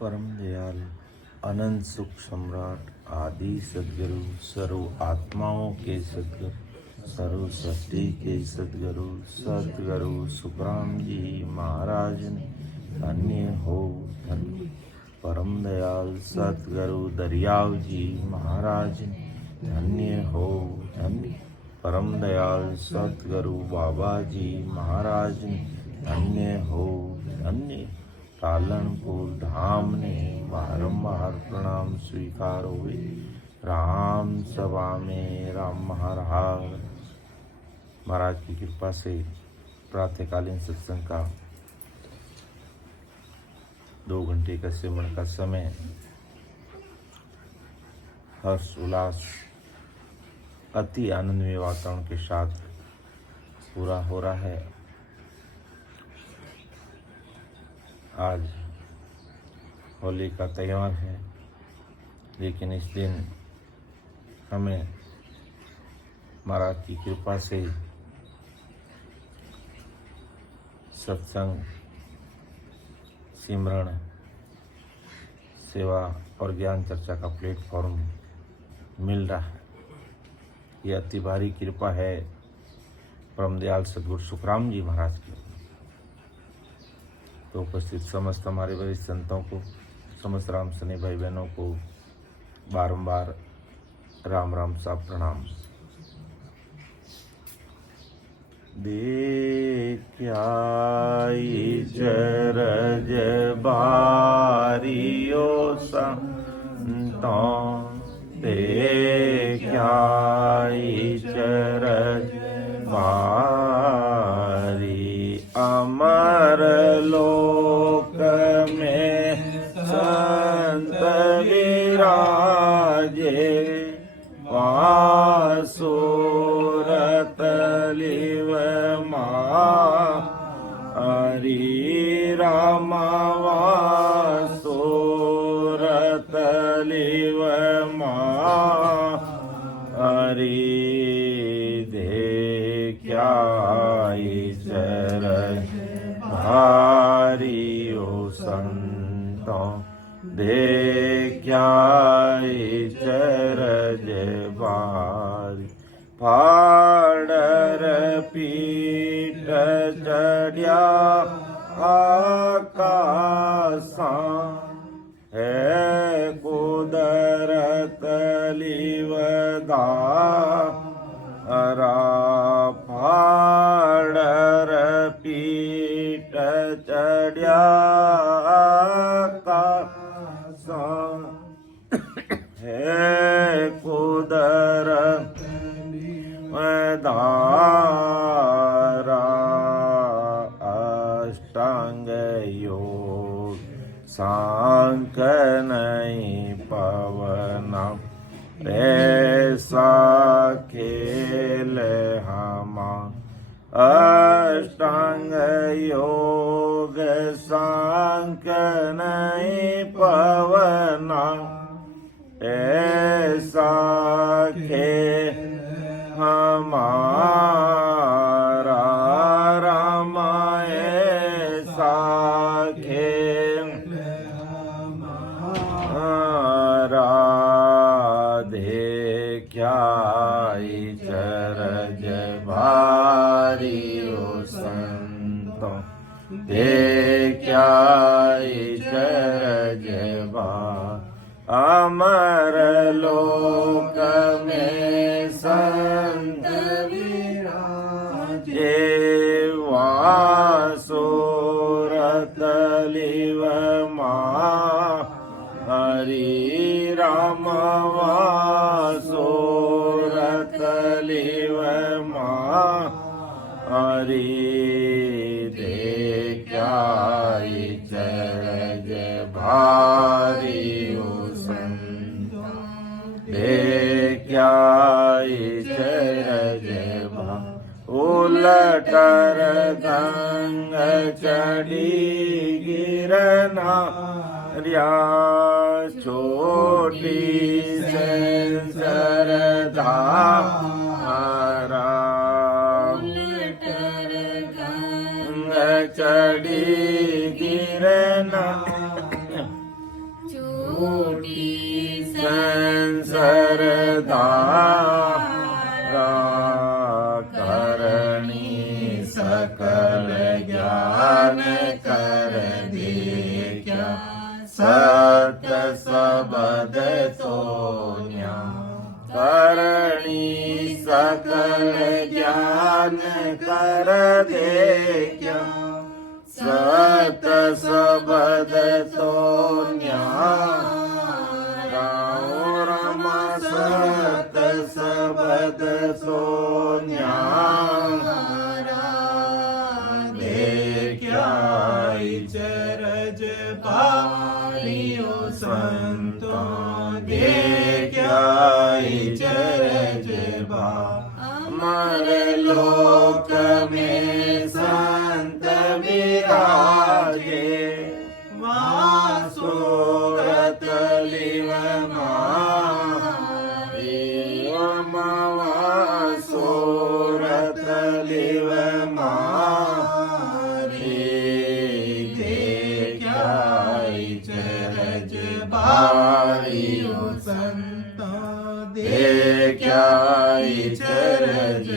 परम दयाल अनंत सुख सम्राट आदि सदगुरु सर्व आत्माओं के सदगुरु सर्व सृष्टि के सदगुरु सतगुरु सुखराम जी महाराज ने धन्य हो धन्य। परम दयाल सतगुरु दरियाव जी महाराज ने धन्य हो धन्य। परम दयाल सतगुरु बाबा जी महाराज ने धन्य हो धन्य। पालनपुर धाम ने बारंबार प्रणाम स्वीकार हुए। राम सभा में राम महाराज महाराज की कृपा से प्रातःकालीन सत्संग का 2 घंटे का सिमरन का समय हर्ष उल्लास अति आनंदमय वातावरण के साथ पूरा हो रहा है। आज होली का त्यौहार है, लेकिन इस दिन हमें महाराज की कृपा से सत्संग, सिमरन, सेवा और ज्ञान चर्चा का प्लेटफॉर्म मिल रहा है। ये अति भारी कृपा है परम दयाल सद्गुरु सुखराम जी महाराज की। तो उपस्थित समस्त हमारे वरिष्ठ संतों को, समस्त राम सने भाई बहनों को बारंबार राम राम सा प्रणाम। देखा चरज बारियो संतों देखा चरज बारी अमर लोक में संत विराजे वासुरत लिव हरि राम वासुरत लिव हरि देखा चरण भारियो संतों देखा चरज बारी फाड़र पीठ चढ़िया आकाशा है कुदरत लिवदा रा फाड़र पीठ चढ़िया आकाशा है कुदरत दारा अष्टांग योग सांक नहीं पवना ऐसा खेल हमा अष्टांग योग सांक नहीं पवना ऐसा खेल हमारा राम ऐसा खेल हमारा देखा चरज भारियो संतों देखा चरज भार अमर लोक में संत विराजे वासुरत लिव हरि राम वासुरत लिव हरि देखा चरज भारियो देखा चरज उलटर गंग चढ़ी गिरना रिया छोटी सरदारा चढ़ी गिरना धारा करणी सकल ज्ञान कर देख्या सत सबद सोन्या करणी सकल ज्ञान कर देख्या सत सबद सोन्या रमा सत सबद सोन्या देख्या चरज पारियो संतो देख्या चरज बा अमर लोक में संत विराजे वासुरत लिव वासुरत लिव चरज बारियो संत देख्या चरज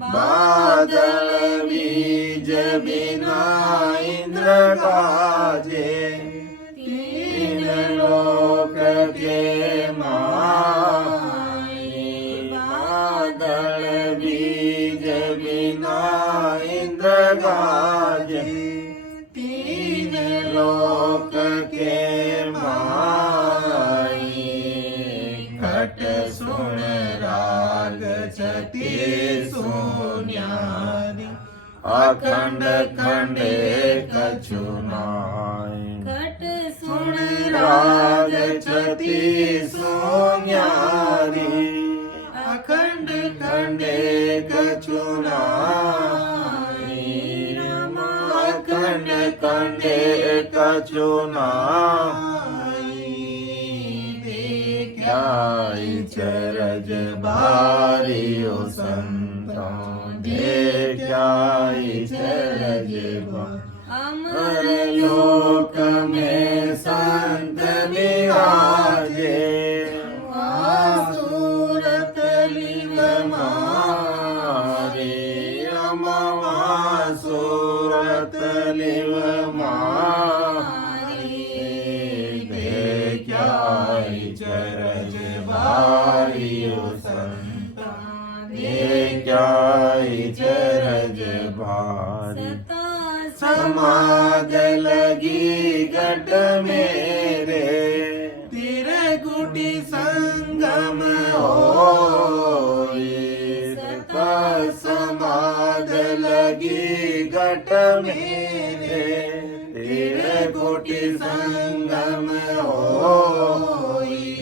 बादल बीज बिना इंद्र गाजे तीन लोक के माई बादल बीज बिना इंद्र गाजे तीन लोक के माई खट सुन राग छती सोन्यारी अखंड खंडे कछुनाई खट सुन राग छती सोन्यारी अखंड खंडे कछुनाई अखंड खंडे कछुनाई देख्या चरज बारियो संतो देख्या चरज अमर लोक में संत विराजे वासुरत लिव मारे वासुरत लिव मारे देख्या चरज बारियो संत देख्या चरज बारी समाध लगी घट मेरे तेरे गुटी संगम होई सता समाध लगी घट मेरे तेरे गुटी संगम होई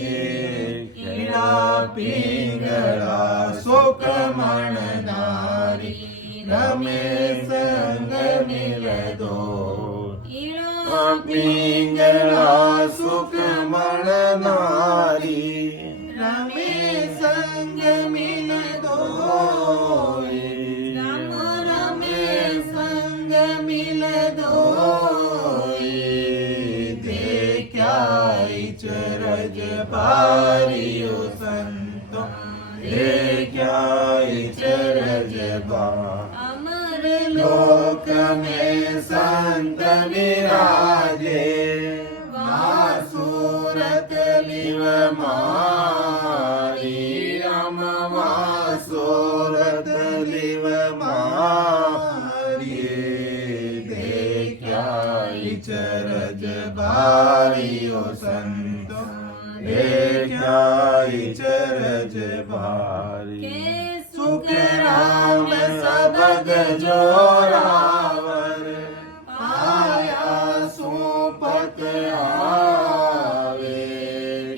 कीड़ा पिंगला सुख मनदारी रमे संग मिल दो पिंगला सुख मन नारी रमे संग मिल दो रमे संग मिल दो देख्या चरज बारियो संतो देख्या चरज अमर लोक में संत विराजे वासुरत लिव मारी रम वासुरत लिव मारी देख्या चरज बारियो संतो देख्या चरज बारी सुख राम सबद जोरावर आया सुपत आवे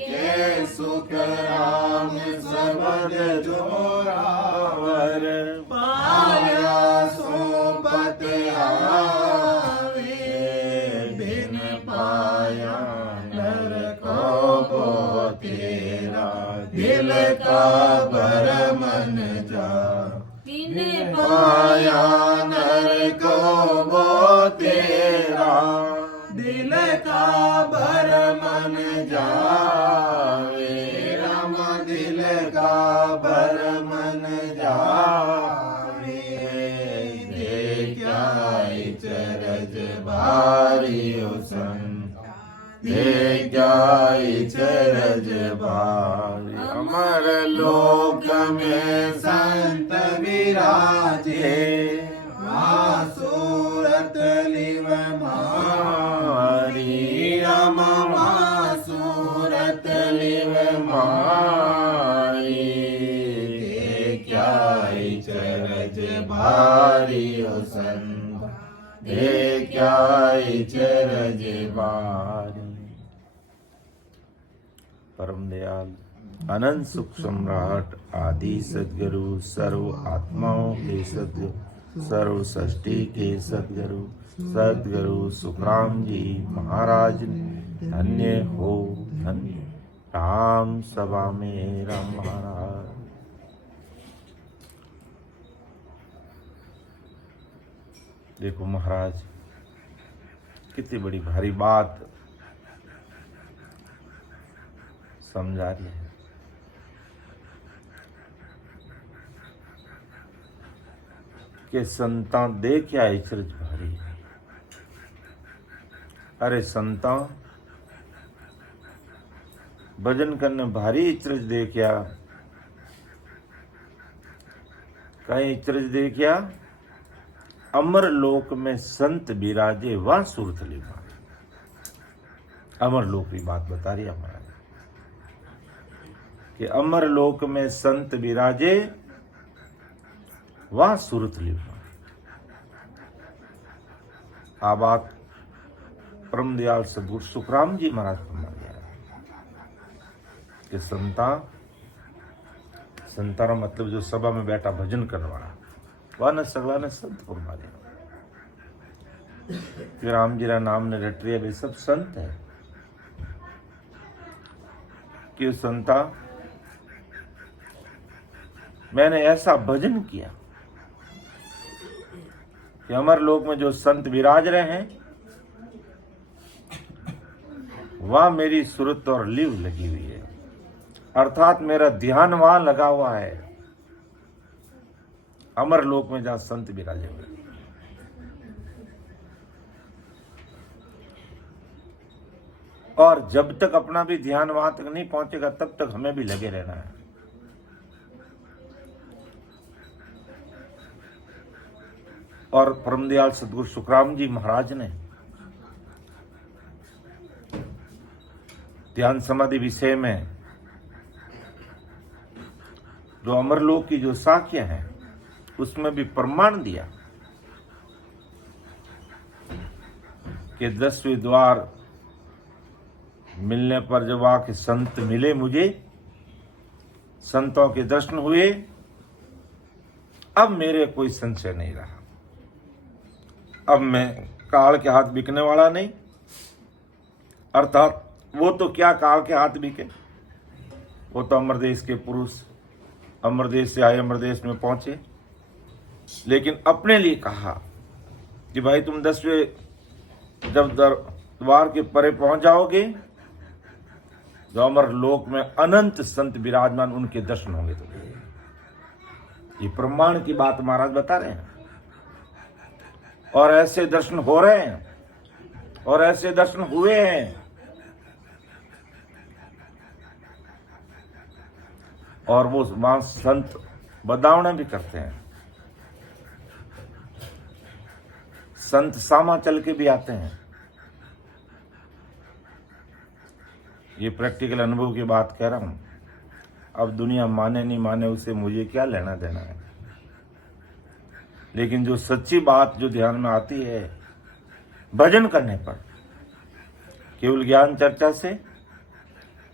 के सुख राम सबद जोरावर पाया सुपत आवे बिन पाया नर को तेरा दिल का भर मन जा बिन पाया नर को चरज भारियो संत देखियाई चरज भारी। अमर लोक में संत विराजे सूरत लिव मारी। रम सूरत लिव मारी देखियाई चरज भारियो संत देखियाई चरज भारी। परम दयाल अनंत सुख सम्राट आदि सद्गुरु सर्व आत्माओं के सद्गुरु सर्व सृष्टि के सद्गुरु सद्गुरु सुखराम जी महाराज धन्य हो धन्य। राम सभा में राम महाराज। देखो महाराज कितनी बड़ी भारी बात समझा रही है। कि संता देखिया इचरज भारी। अरे संता भजन करने भारी इचरज देखिया। कहीं इचरज देखिया अमर लोक में संत विराजे वह सुरत लिवा। अमर लोक की बात बता रही हमारा कि अमर लोक में संत विराजे वह सुरत लिवा। आ बात परम दयाल सद्गुरु सुखराम जी महाराज फरमा गया कि संतारा मतलब जो सभा में बैठा भजन करने वाला वह न सगला ने संत फरमा दिया। राम जी का नाम ने रट रहे सब संत है कि संता मैंने ऐसा भजन किया कि अमर लोक में जो संत विराज रहे हैं वहां मेरी सुरत और लिव लगी हुई है। अर्थात मेरा ध्यान वहां लगा हुआ है अमर लोक में जहां संत विराजे हुए। और जब तक अपना भी ध्यान वहां तक नहीं पहुंचेगा तब तक हमें भी लगे रहना है। और परम दयाल सद्गुरु सुखराम जी महाराज ने ध्यान समाधि विषय में जो अमरलोक की जो साक्ष्य है उसमें भी प्रमाण दिया कि 10वें द्वार मिलने पर जब आके संत मिले मुझे, संतों के दर्शन हुए, अब मेरे कोई संशय नहीं रहा। अब मैं काल के हाथ बिकने वाला नहीं। अर्थात वो तो क्या काल के हाथ बिके, वो तो अमरदेश के पुरुष अमरदेश से आए अमरदेश में पहुंचे। लेकिन अपने लिए कहा कि भाई तुम 10वें जब द्वार के परे पहुंच जाओगे जो अमर लोक में अनंत संत विराजमान उनके दर्शन होंगे। तो ये प्रमाण की बात महाराज बता रहे हैं। और ऐसे दर्शन हो रहे हैं और ऐसे दर्शन हुए हैं। और वो वहां संत बदावना भी करते हैं, संत सामा चल के भी आते हैं। ये प्रैक्टिकल अनुभव की बात कह रहा हूं। अब दुनिया माने नहीं माने उसे मुझे क्या लेना देना है। लेकिन जो सच्ची बात जो ध्यान में आती है भजन करने पर, केवल ज्ञान चर्चा से,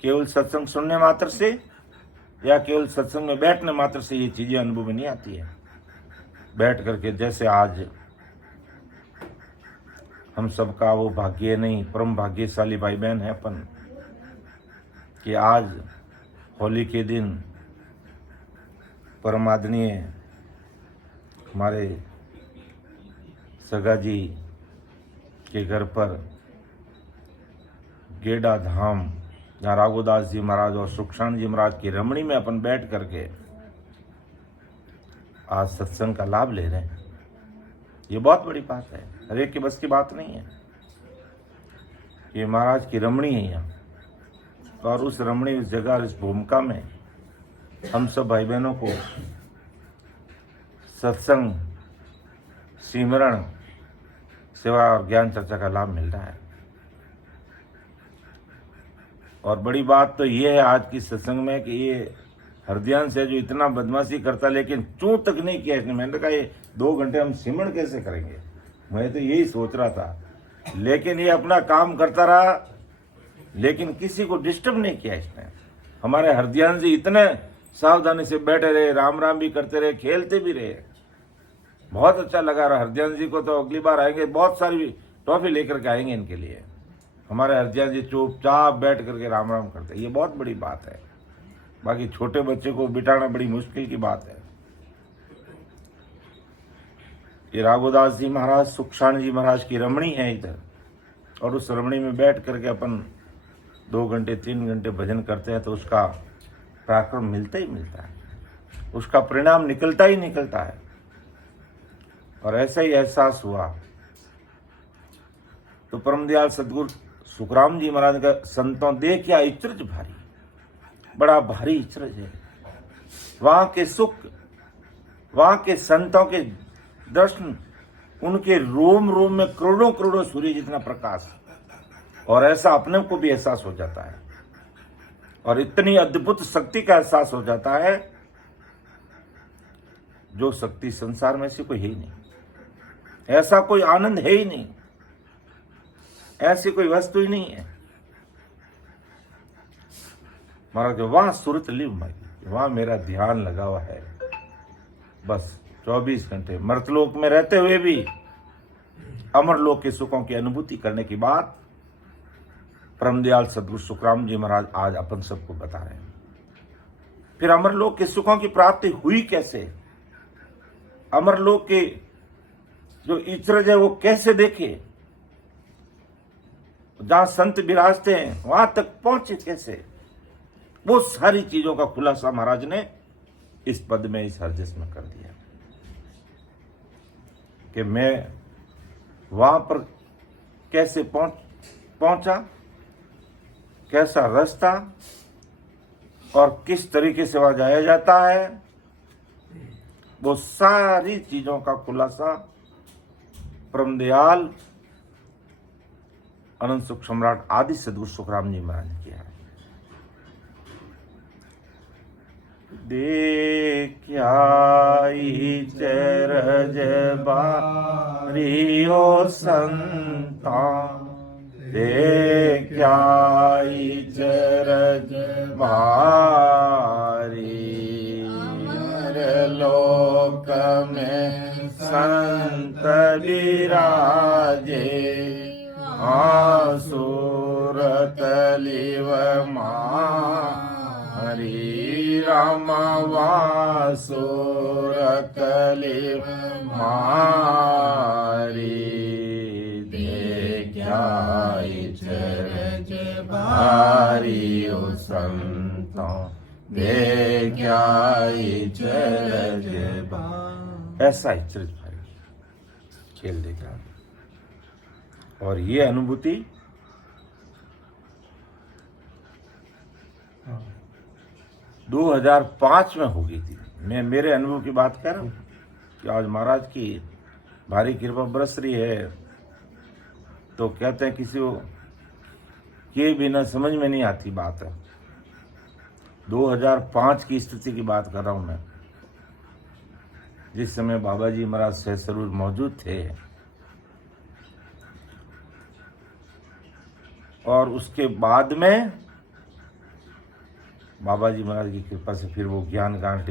केवल सत्संग सुनने मात्र से या केवल सत्संग में बैठने मात्र से ये चीजें अनुभव में नहीं आती है। बैठ करके जैसे आज हम सबका वो भाग्य नहीं, परम भाग्यशाली भाई बहन है अपन कि आज होली के दिन परमादरणीय हमारे सगा जी के घर पर गेड़ा धाम जहाँ राघोदास जी महाराज और सुखशान जी महाराज की रमणी में अपन बैठ करके आज सत्संग का लाभ ले रहे हैं। ये बहुत बड़ी बात है। हर एक के बस की बात नहीं है। ये महाराज की रमणी है यहाँ, और उस रमणी, उस जगह, इस भूमिका में हम सब भाई बहनों को सत्संग, सिमरण, सेवा और ज्ञान चर्चा का लाभ मिल रहा है। और बड़ी बात तो ये है आज की सत्संग में कि ये हृदयांश है जो इतना बदमाशी करता, लेकिन चूं तक नहीं किया इसने। मैंने कहा ये 2 घंटे हम सिमरण कैसे करेंगे, मैं तो यही सोच रहा था, लेकिन ये अपना काम करता रहा, लेकिन किसी को डिस्टर्ब नहीं किया इसने। हमारे हृदयांश जी इतने सावधानी से बैठे रहे, राम राम भी करते रहे, खेलते भी रहे, बहुत अच्छा लगा रहा। हृदयांश जी को तो अगली बार आएंगे, बहुत सारी टॉफी लेकर के आएंगे इनके लिए। हमारे हृदयांश जी चुपचाप बैठ करके राम राम करते, ये बहुत बड़ी बात है। बाकी छोटे बच्चे को बिठाना बड़ी मुश्किल की बात है। ये राघोदास जी महाराज, सुखसाण जी महाराज की रमणी है इधर, और उस रमणी में बैठ करके अपन 2 घंटे 3 घंटे भजन करते हैं तो उसका पराक्रम मिलता ही मिलता है, उसका परिणाम निकलता ही निकलता है। और ऐसा ही एहसास हुआ तो परम दयाल सदगुरु सुखराम जी महाराज का संतों दे क्या इचरज भारी, बड़ा भारी इचरज है। वहां के सुख, वहां के संतों के दर्शन, उनके रोम रोम में करोड़ों करोड़ों सूर्य जितना प्रकाश, और ऐसा अपने को भी एहसास हो जाता है, और इतनी अद्भुत शक्ति का एहसास हो जाता है जो शक्ति संसार में से कोई है ही नहीं। ऐसा कोई आनंद है ही नहीं, ऐसी कोई वस्तु ही नहीं है। महाराज वहां सूरत ली भाई, वहां मेरा ध्यान लगा हुआ है, बस 24 घंटे मर्तलोक में रहते हुए भी अमरलोक के सुखों की अनुभूति करने की बात परमदयाल सदगुरु सुखराम जी महाराज आज अपन सबको बता रहे हैं। फिर अमरलोक के सुखों की प्राप्ति हुई कैसे, अमरलोक के जो इचरज है वो कैसे देखे, जहां संत विराजते हैं वहां तक पहुंचे कैसे, वो सारी चीजों का खुलासा महाराज ने इस पद में, इस हरजस में कर दिया कि मैं वहां पर कैसे पहुंचा, कैसा रास्ता और किस तरीके से वहां जाया जाता है, वो सारी चीजों का खुलासा परमदयाल अनंत सुख सम्राट आदि सदगुरु सुखराम जी महाराज ने किया है। देखियाई चरज बारियो संता, देखियाई चरज बारी, लोक में संत विराजे, सूरत लिव मारी, राम सूरत लिव मारी, देखियाई चरज बारी ओ संतों, देखियाई चरज बारी। ऐसा ही चरज भाई खेल देखा, और ये अनुभूति 2005 में हो गई थी। मैं मेरे अनुभव की बात कर रहा हूँ कि आज महाराज की भारी कृपा बरस रही है, तो कहते हैं किसी को किए बिना समझ में नहीं आती बात है। 2005 की स्थिति की बात कर रहा हूँ मैं, जिस समय बाबा जी महाराज सहसरूर मौजूद थे, और उसके बाद में बाबा जी महाराज की कृपा से फिर वो ज्ञान कांड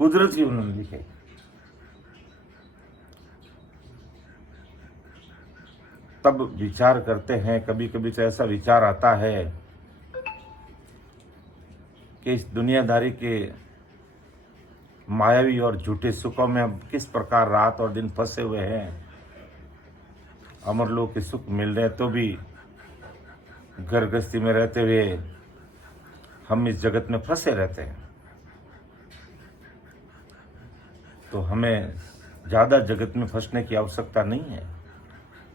कुदरत की उन्होंने लिखे। तब विचार करते हैं, कभी कभी तो ऐसा विचार आता है कि इस दुनियादारी के मायावी और झूठे सुखों में हम किस प्रकार रात और दिन फंसे हुए हैं। अमरलोक के सुख मिल रहे तो भी घर गृहस्थी में रहते हुए हम इस जगत में फंसे रहते हैं। तो हमें ज्यादा जगत में फंसने की आवश्यकता नहीं है।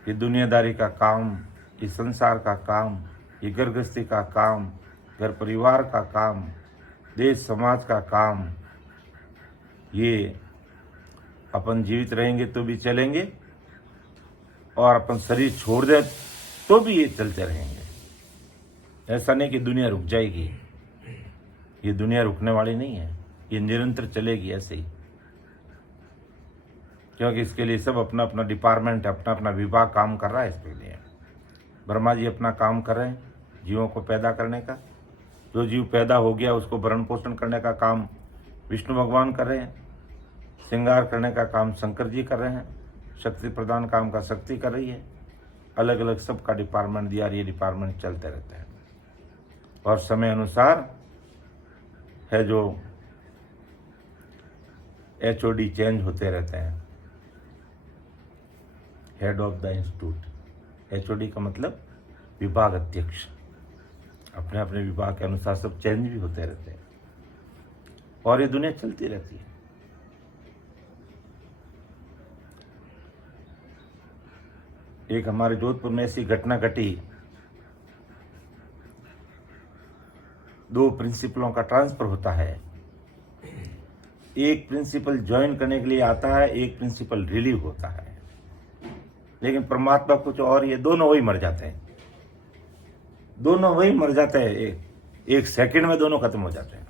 ये दुनियादारी का काम, ये संसार का काम, ये घर गृहस्थी का काम, घर परिवार का काम, देश समाज का काम, ये अपन जीवित रहेंगे तो भी चलेंगे और अपन शरीर छोड़ दे तो भी ये चलते रहेंगे। ऐसा नहीं कि दुनिया रुक जाएगी, ये दुनिया रुकने वाली नहीं है, ये निरंतर चलेगी ऐसे ही। क्योंकि इसके लिए सब अपना अपना डिपार्टमेंट, अपना अपना विभाग काम कर रहा है इसके लिए। ब्रह्मा जी अपना काम कर रहे हैं जीवों को पैदा करने का, जो जीव पैदा हो गया उसको भरण पोषण करने का काम विष्णु भगवान कर रहे हैं, श्रृंगार करने का काम शंकर जी कर रहे हैं, शक्ति प्रदान काम का शक्ति कर रही है। अलग अलग सबका डिपार्टमेंट दिया, ये डिपार्टमेंट चलते रहते हैं और समय अनुसार है जो HOD चेंज होते रहते हैं, head of the institute. HOD का मतलब विभाग अध्यक्ष। अपने अपने विभाग के अनुसार सब चेंज भी होते रहते हैं और ये दुनिया चलती रहती है। एक हमारे जोधपुर में ऐसी घटना घटी, 2 प्रिंसिपलों का ट्रांसफर होता है। एक प्रिंसिपल ज्वाइन करने के लिए आता है, एक प्रिंसिपल रिलीव होता है। लेकिन परमात्मा कुछ और, ये दोनों वही मर जाते हैं, दोनों वही मर जाते हैं। एक सेकंड में दोनों खत्म हो जाते हैं।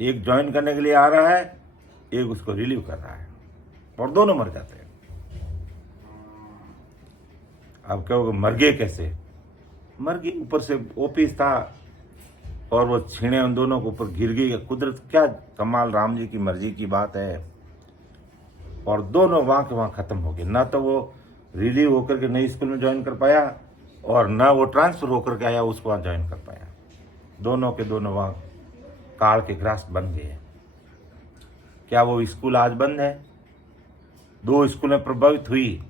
एक ज्वाइन करने के लिए आ रहा है, एक उसको रिलीव कर रहा है और दोनों मर जाते हैं। आप कहोगे मर गए कैसे? मर गए, ऊपर से ऑफिस था और वो छीने उन दोनों के ऊपर गिर गई। कुदरत, क्या कमाल, राम जी की मर्जी की बात है। और दोनों वहां के वहां खत्म हो गए। ना तो वो रिलीव होकर के नई स्कूल में ज्वाइन कर पाया और ना वो ट्रांसफर होकर के आया उसको वहां ज्वाइन कर पाया। दोनों के दोनों वहां काल के ग्रास बन गए। क्या वो स्कूल आज बंद है? 2 स्कूलें प्रभावित हुई,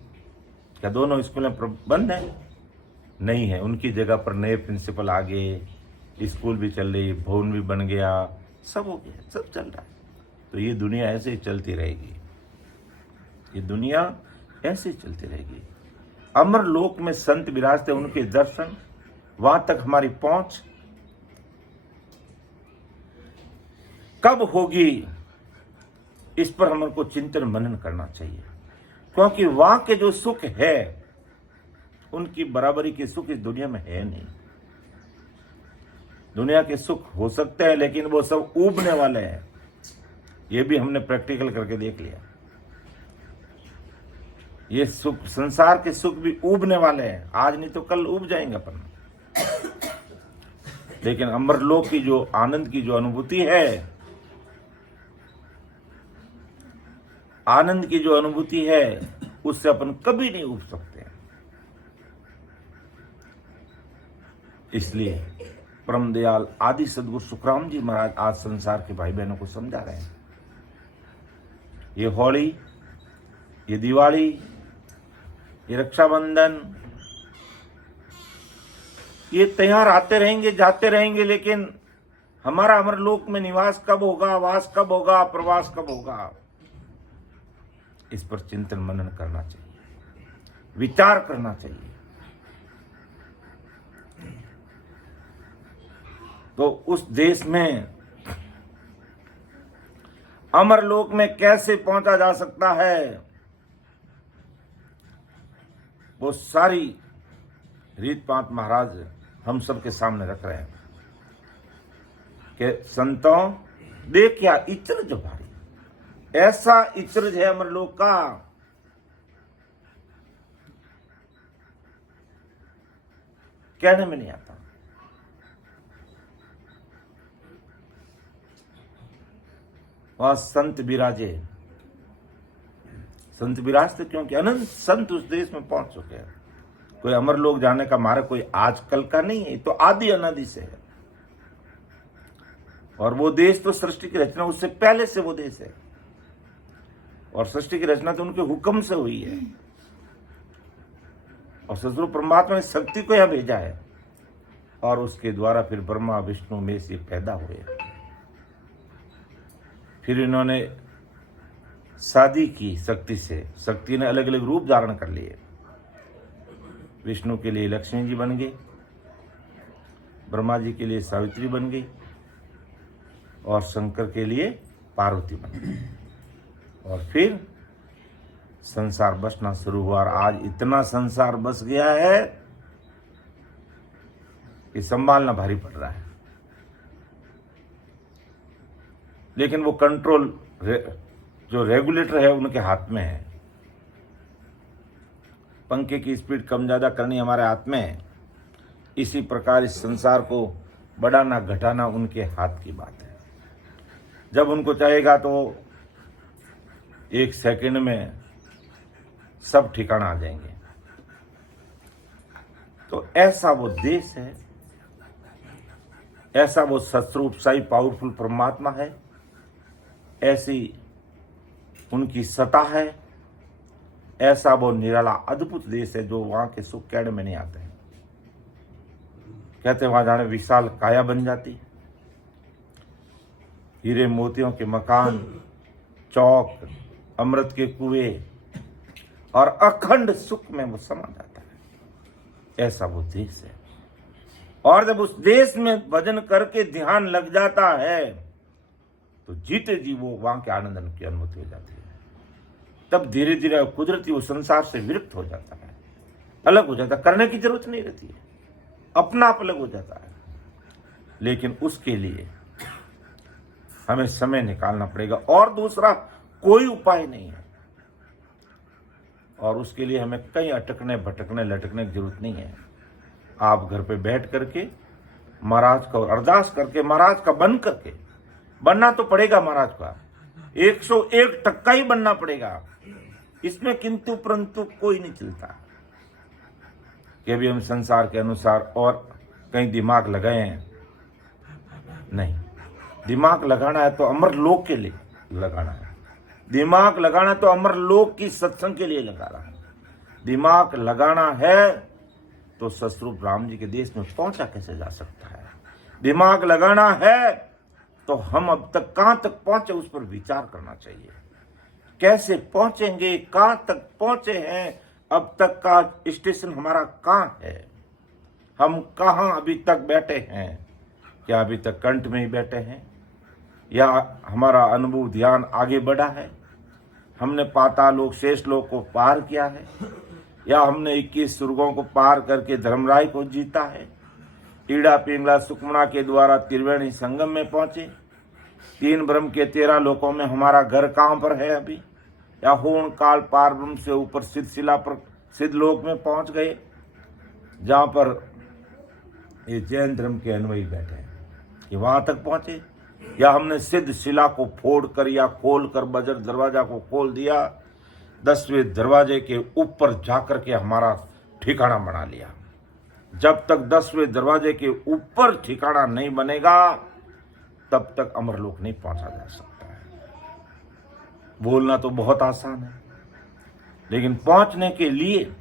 क्या दोनों स्कूलें बंद है? नहीं है। उनकी जगह पर नए प्रिंसिपल आ गए, स्कूल भी चल रही, भवन भी बन गया, सब हो गया, सब चल रहा है। तो ये दुनिया ऐसे ही चलती रहेगी, ये दुनिया ऐसे ही चलती रहेगी। अमर लोक में संत विराजते, उनके दर्शन, वहां तक हमारी पहुंच कब होगी, इस पर हमको चिंतन मनन करना चाहिए। क्योंकि वहां के जो सुख है उनकी बराबरी के सुख इस दुनिया में है नहीं। दुनिया के सुख हो सकते हैं लेकिन वो सब ऊबने वाले हैं। ये भी हमने प्रैक्टिकल करके देख लिया। ये सुख, संसार के सुख भी ऊबने वाले हैं, आज नहीं तो कल ऊब जाएंगे अपन। लेकिन अमरलोक की जो आनंद की जो अनुभूति है, आनंद की जो अनुभूति है, उससे अपन कभी नहीं ऊब सकते। इसलिए परम दयाल आदि सदगुरु सुखराम जी महाराज आज संसार के भाई बहनों को समझा रहे हैं। ये होली, ये दिवाली, ये रक्षाबंधन, ये त्योहार आते रहेंगे, जाते रहेंगे, लेकिन हमारा अमरलोक में निवास कब होगा, वास कब होगा, प्रवास कब होगा, इस पर चिंतन मनन करना चाहिए, विचार करना चाहिए। तो उस देश में अमरलोक में कैसे पहुंचा जा सकता है, वो सारी रीत पात महाराज हम सब के सामने रख रहे हैं कि संतों, देख क्या इचरज भारी, ऐसा इचरज है अमरलोक का, कहने में नहीं आता। वहां संत विराजे, संत विराजते क्योंकि अनंत संत उस देश में पहुंच चुके हैं। कोई अमरलोक जाने का मार्ग कोई आजकल का नहीं है, तो आदि अनादि से है। और वो देश तो सृष्टि की रचना उससे पहले से वो देश है, और सृष्टि की रचना तो उनके हुक्म से हुई है। और सदगुरु परमात्मा ने शक्ति को यहां भेजा है, और उसके द्वारा फिर ब्रह्मा विष्णु में से पैदा हुए। फिर इन्होंने शादी की शक्ति से, शक्ति ने अलग अलग रूप धारण कर लिए। विष्णु के लिए लक्ष्मी जी बन गए, ब्रह्मा जी के लिए सावित्री बन गई और शंकर के लिए पार्वती बन गई। और फिर संसार बसना शुरू हुआ और आज इतना संसार बस गया है कि संभालना भारी पड़ रहा है। लेकिन वो कंट्रोल जो रेगुलेटर है उनके हाथ में है। पंखे की स्पीड कम ज़्यादा करनी हमारे हाथ में है। इसी प्रकार इस संसार को बढ़ाना घटाना उनके हाथ की बात है। जब उनको चाहेगा तो 1 सेकंड में सब ठिकाना आ जाएंगे। तो ऐसा वो देश है, ऐसा वो सत्स्वरूपशाही पावरफुल परमात्मा है, ऐसी उनकी सत्ता है, ऐसा वो निराला अद्भुत देश है जो वहां के सुख कहने में नहीं आते हैं। कहते वहां जाने विशाल काया बन जाती, हीरे मोतियों के मकान, चौक, अमृत के कुएं और अखंड सुख में वो समा जाता है। ऐसा वो देश है। और जब उस देश में भजन करके ध्यान लग जाता है तो जीते जी वो वहां के आनंद की अनुभूति हो जाती है। तब धीरे धीरे कुदरती वो संसार से विरक्त हो जाता है, अलग हो जाता है। करने की जरूरत नहीं रहती है, अपना आप अलग हो जाता है। लेकिन उसके लिए हमें समय निकालना पड़ेगा और दूसरा कोई उपाय नहीं है। और उसके लिए हमें कहीं अटकने भटकने लटकने की जरूरत नहीं है। आप घर पे बैठ करके महाराज का अरदास करके महाराज का बन करके, बनना तो पड़ेगा महाराज का, 101% ही बनना पड़ेगा। इसमें किंतु परंतु कोई नहीं चलता कि अभी हम संसार के अनुसार और कहीं दिमाग लगाए हैं। नहीं, दिमाग लगाना है तो अमर लोक के लिए लगाना है। दिमाग लगाना तो अमर लोक की सत्संग के लिए लगाना है। दिमाग लगाना है तो सतस्वरूप राम जी के देश में पहुंचा कैसे जा सकता है। दिमाग लगाना है तो हम अब तक कहां तक पहुंचे उस पर विचार करना चाहिए। कैसे पहुंचेंगे, कहां तक पहुंचे हैं, अब तक का स्टेशन हमारा कहां है, हम कहां अभी तक बैठे हैं। क्या अभी तक कंठ में ही बैठे हैं या हमारा अनुभव ध्यान आगे बढ़ा है, हमने पाताल लोक शेष लोक को पार किया है, या हमने 21 स्वर्गों को पार करके धर्मराय को जीता है, ईड़ा पिंगला सुकमणा के द्वारा त्रिवेणी संगम में पहुंचे, 3 ब्रह्म के 13 लोकों में हमारा घर कहां पर है अभी, या होण काल पार ब्रह्म से ऊपर सिद्ध शिला पर सिद्ध लोक में पहुंच गए जहां पर ये जैन धर्म के अन्वयी बैठे हैं कि वहां तक पहुंचे, या हमने सिद्ध शिला को फोड़ कर या खोल कर बजर दरवाजा को खोल दिया, 10वें दरवाजे के ऊपर जाकर के हमारा ठिकाना बना लिया। जब तक 10वें दरवाजे के ऊपर ठिकाना नहीं बनेगा तब तक अमरलोक नहीं पहुंचा जा सकता है। बोलना तो बहुत आसान है, लेकिन पहुंचने के लिए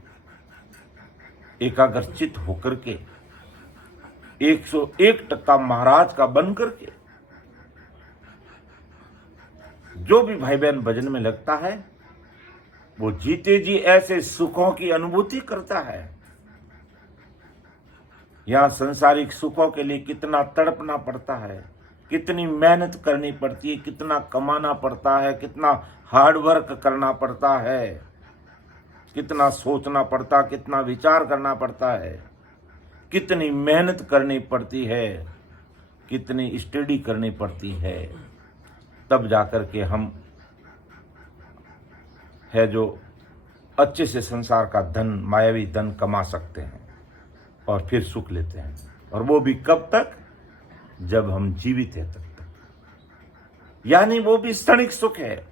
एकाग्रचित होकर के 101% महाराज का बन करके जो भी भाई बहन भजन में लगता है वो जीते जी ऐसे सुखों की अनुभूति करता है। यहां सांसारिक सुखों के लिए कितना तड़पना पड़ता है, कितनी मेहनत करनी पड़ती है, कितना कमाना पड़ता है, कितना हार्ड वर्क करना पड़ता है, कितना सोचना पड़ता, कितना विचार करना पड़ता है, कितनी मेहनत करनी पड़ती है, कितनी स्टडी करनी पड़ती है, तब जाकर के हम है जो अच्छे से संसार का धन, मायावी धन कमा सकते हैं और फिर सुख लेते हैं। और वो भी कब तक, जब हम जीवित हैं तब तक। यानी वो भी क्षणिक सुख है,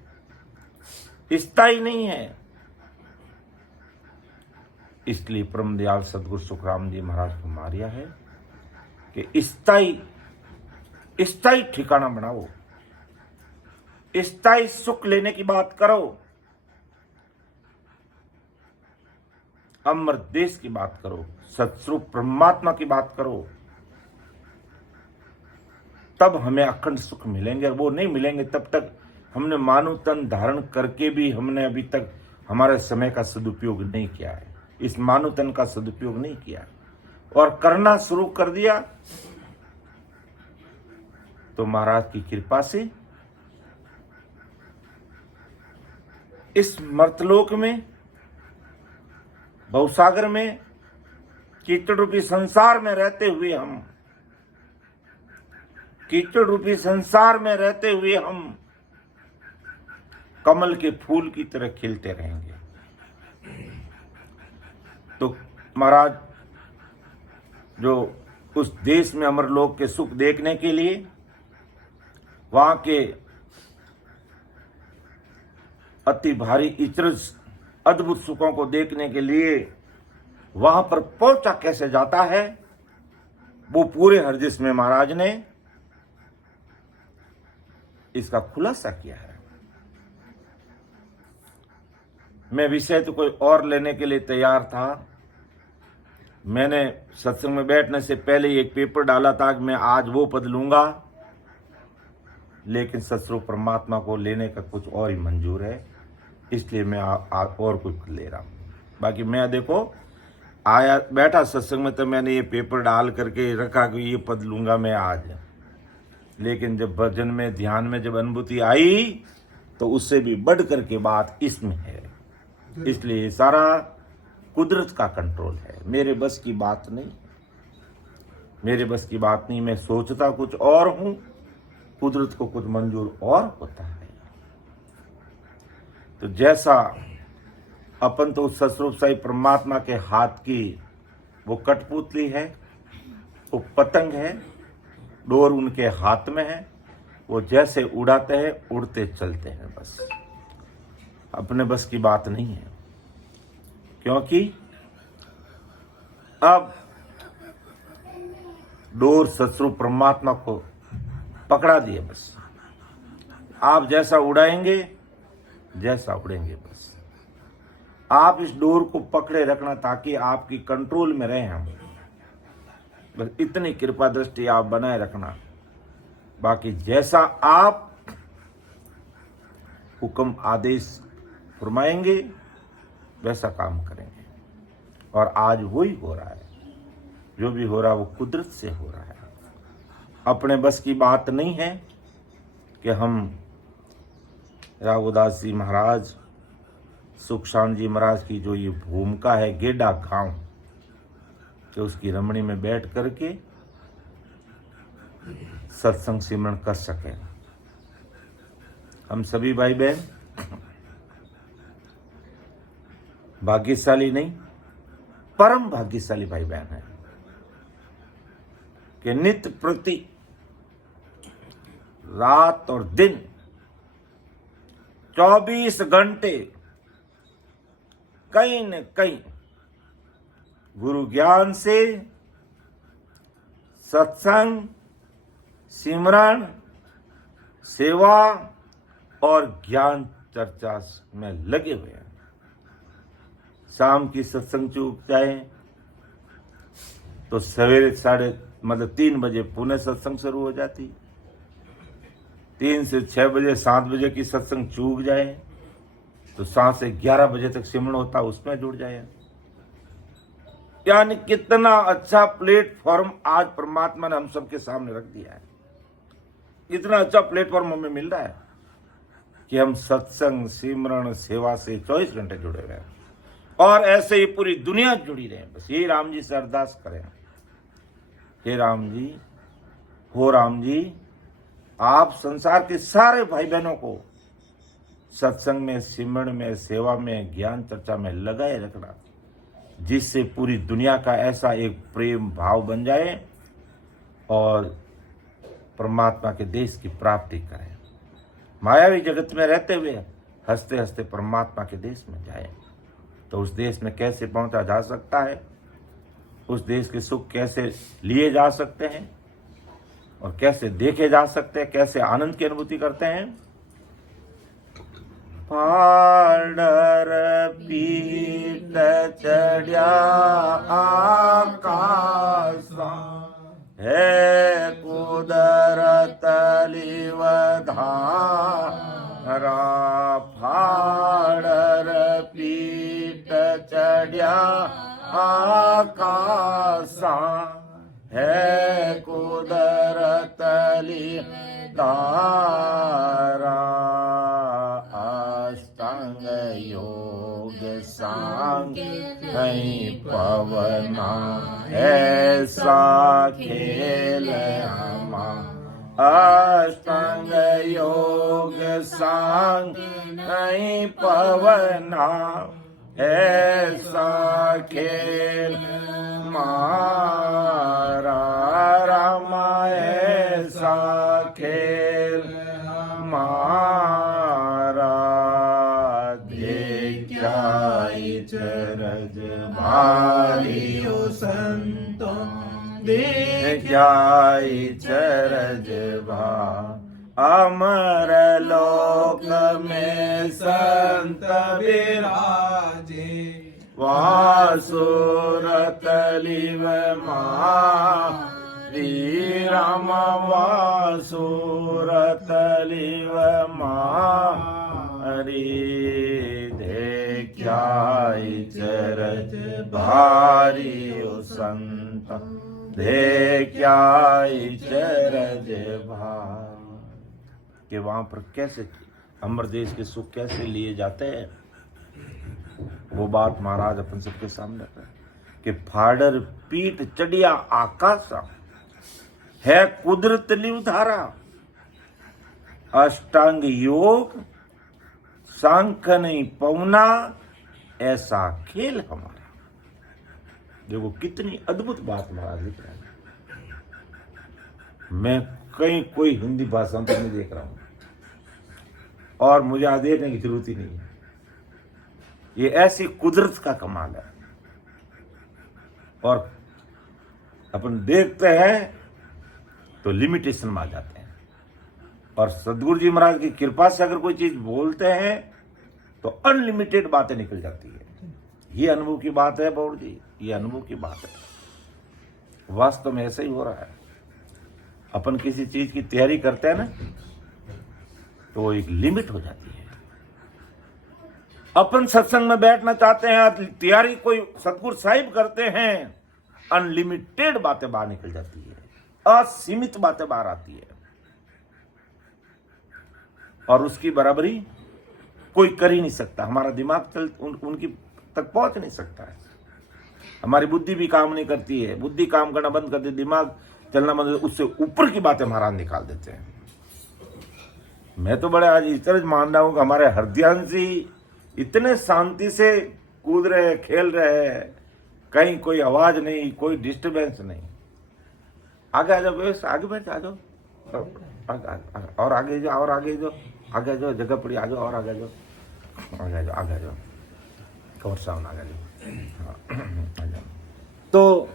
स्थायी नहीं है। इसलिए परम दयाल सदगुरु सुखराम जी महाराज को मारिया है कि स्थायी ठिकाना बनाओ, स्थायी सुख लेने की बात करो, अमर देश की बात करो, सतस्वरूप परमात्मा की बात करो, तब हमें अखंड सुख मिलेंगे। और वो नहीं मिलेंगे तब तक हमने मानव तन धारण करके भी हमने अभी तक हमारे समय का सदुपयोग नहीं किया है। इस मानव तन का सदुपयोग नहीं किया और करना शुरू कर दिया, तो महाराज की कृपा से इस मर्तलोक में, भवसागर में, कीचड़ रूपी संसार में रहते हुए हम कमल के फूल की तरह खिलते रहेंगे। तो महाराज जो उस देश में अमरलोक के सुख देखने के लिए, वहां के अति भारी इचरज अद्भुत सुखों को देखने के लिए वहां पर पहुंचा कैसे जाता है, वो पूरे हरजिस में महाराज ने इसका खुलासा किया है। मैं विषय तो कोई और लेने के लिए तैयार था। मैंने सत्संग में बैठने से पहले एक पेपर डाला था कि मैं आज वो पद लूंगा, लेकिन सत्स्वरूप परमात्मा को लेने का कुछ और ही मंजूर है, इसलिए मैं और कुछ ले रहा हूं। बाकी मैं देखो आया बैठा सत्संग में तो मैंने ये पेपर डाल करके रखा कि ये पद लूंगा मैं आज, लेकिन जब भजन में, ध्यान में जब अनुभूति आई तो उससे भी बढ़ करके बात इसमें है। इसलिए सारा कुदरत का कंट्रोल है, मेरे बस की बात नहीं। मैं सोचता कुछ और हूं, कुदरत को कुछ मंजूर और होता है। तो जैसा अपन तो सस्वरूप साई परमात्मा के हाथ की वो कठपुतली है, वो पतंग है, डोर उनके हाथ में है, वो जैसे उड़ाते हैं उड़ते चलते हैं, बस अपने बस की बात नहीं है। क्योंकि अब डोर सस्वरूप परमात्मा को पकड़ा दिए, बस आप जैसा उड़ाएंगे जैसा उड़ेंगे, बस आप इस डोर को पकड़े रखना ताकि आपकी कंट्रोल में रहे हम, बस इतनी कृपा दृष्टि आप बनाए रखना। बाकी जैसा आप हुक्म आदेश फरमाएंगे वैसा काम करेंगे। और आज वही हो रहा है, जो भी हो रहा है वो कुदरत से हो रहा है। अपने बस की बात नहीं है कि हम राघुदास जी महाराज, सुखशांत जी महाराज की जो ये भूमिका है गेडा गांव, कि उसकी रमणी में बैठ करके सत्संग सिमरण कर सके। हम सभी भाई बहन भाग्यशाली नहीं, परम भाग्यशाली भाई बहन है कि नित्य प्रति रात और दिन 24 घंटे कहीं न कहीं गुरु ज्ञान से, सत्संग, सिमरन, सेवा और ज्ञान चर्चा में लगे हुए हैं। शाम की सत्संग चूक जाए तो सवेरे 3 बजे पुनः सत्संग शुरू हो जाती, 3 से 6 बजे 7 बजे की सत्संग चूक जाए तो 7 से 11 बजे तक सिमरन होता, उसमें जुड़ जाए। यानी कितना अच्छा प्लेटफॉर्म आज परमात्मा ने हम सबके सामने रख दिया है। कितना अच्छा प्लेटफॉर्म हमें मिल रहा है कि हम सत्संग, सिमरन, सेवा से 24 घंटे जुड़े रहे और ऐसे ही पूरी दुनिया जुड़ी रहे। बस ये राम जी से अरदास करें, हे राम जी, हो राम जी, आप संसार के सारे भाई बहनों को सत्संग में, सिमरन में, सेवा में, ज्ञान चर्चा में लगाए रखना, जिससे पूरी दुनिया का ऐसा एक प्रेम भाव बन जाए और परमात्मा के देश की प्राप्ति करें। मायावी जगत में रहते हुए हंसते हंसते परमात्मा के देश में जाए। तो उस देश में कैसे पहुंचा जा सकता है, उस देश के सुख कैसे लिए जा सकते हैं और कैसे देखे जा सकते हैं, कैसे आनंद की अनुभूति करते हैं। पाडर पीट चढ़िया आकाशा, है कुदरत लिवधारा। फाडर पीट चढ़िया चढ़िया आकासा है कुदरत तारा अष्टांग योग सांग नहीं पवना ऐसा खेल हमा अष्टांग योग सांग नहीं पवना ऐसा खेल मारा रामा ऐसा खेल मारा देखी चरज भारियो संतो देखी चरज भा अमर लोक में संत विराजे वासुरत लिव मारी राम वासुरत लिव मारी देखी चरज भारी संत देखी चरज भारी कि वहां पर कैसे अमर देश के सुख कैसे लिए जाते हैं, वो बात महाराज अपन सबके सामने है कि फाडर पीठ चढ़िया आकाशा है कुदरत लिव धारा अष्टांग योग सांख नहीं पवना ऐसा खेल हमारा। देखो कितनी अद्भुत बात महाराज लिख रहे हैं। मैं कहीं कोई हिंदी भाषा तो नहीं देख रहा हूं और मुझे आज देखने की जरूरत ही नहीं है। ये ऐसी कुदरत का कमाल है और अपन देखते हैं तो लिमिटेशन में आ जाते हैं और सदगुरु जी महाराज की कृपा से अगर कोई चीज बोलते हैं तो अनलिमिटेड बातें निकल जाती है। ये अनुभव की बात है बाबू जी, ये अनुभव की बात है। वास्तव में ऐसा ही हो रहा है। अपन किसी चीज की तैयारी करते हैं ना तो एक लिमिट हो जाती है। अपन सत्संग में बैठना चाहते हैं, तैयारी कोई सतगुरु साहिब करते हैं, अनलिमिटेड बातें बाहर निकल जाती है, असीमित बातें बाहर आती है और उसकी बराबरी कोई कर ही नहीं सकता। हमारा दिमाग उनकी तक पहुंच नहीं सकता है। हमारी बुद्धि भी काम नहीं करती है, बुद्धि काम करना बंद कर दे, दिमाग चलना बंद, उससे ऊपर की बातें महाराज निकाल देते हैं। मैं तो बड़े आज इस तरह मान रहा हूं कि हमारे हृदयांशी इतने शांति से कूद रहे, खेल रहे हैं, कहीं कोई आवाज नहीं, कोई डिस्टरबेंस नहीं। आगे आ जाओ, व्यवस्था आगे बैठ आ जाओ और आगे जाओ और आगे जाओ, आगे जाओ, जगह पड़ी आ जाओ और आगे जाओ, आगे जाओ, आगे जाओ, कमर सामने आगे जाओ। तो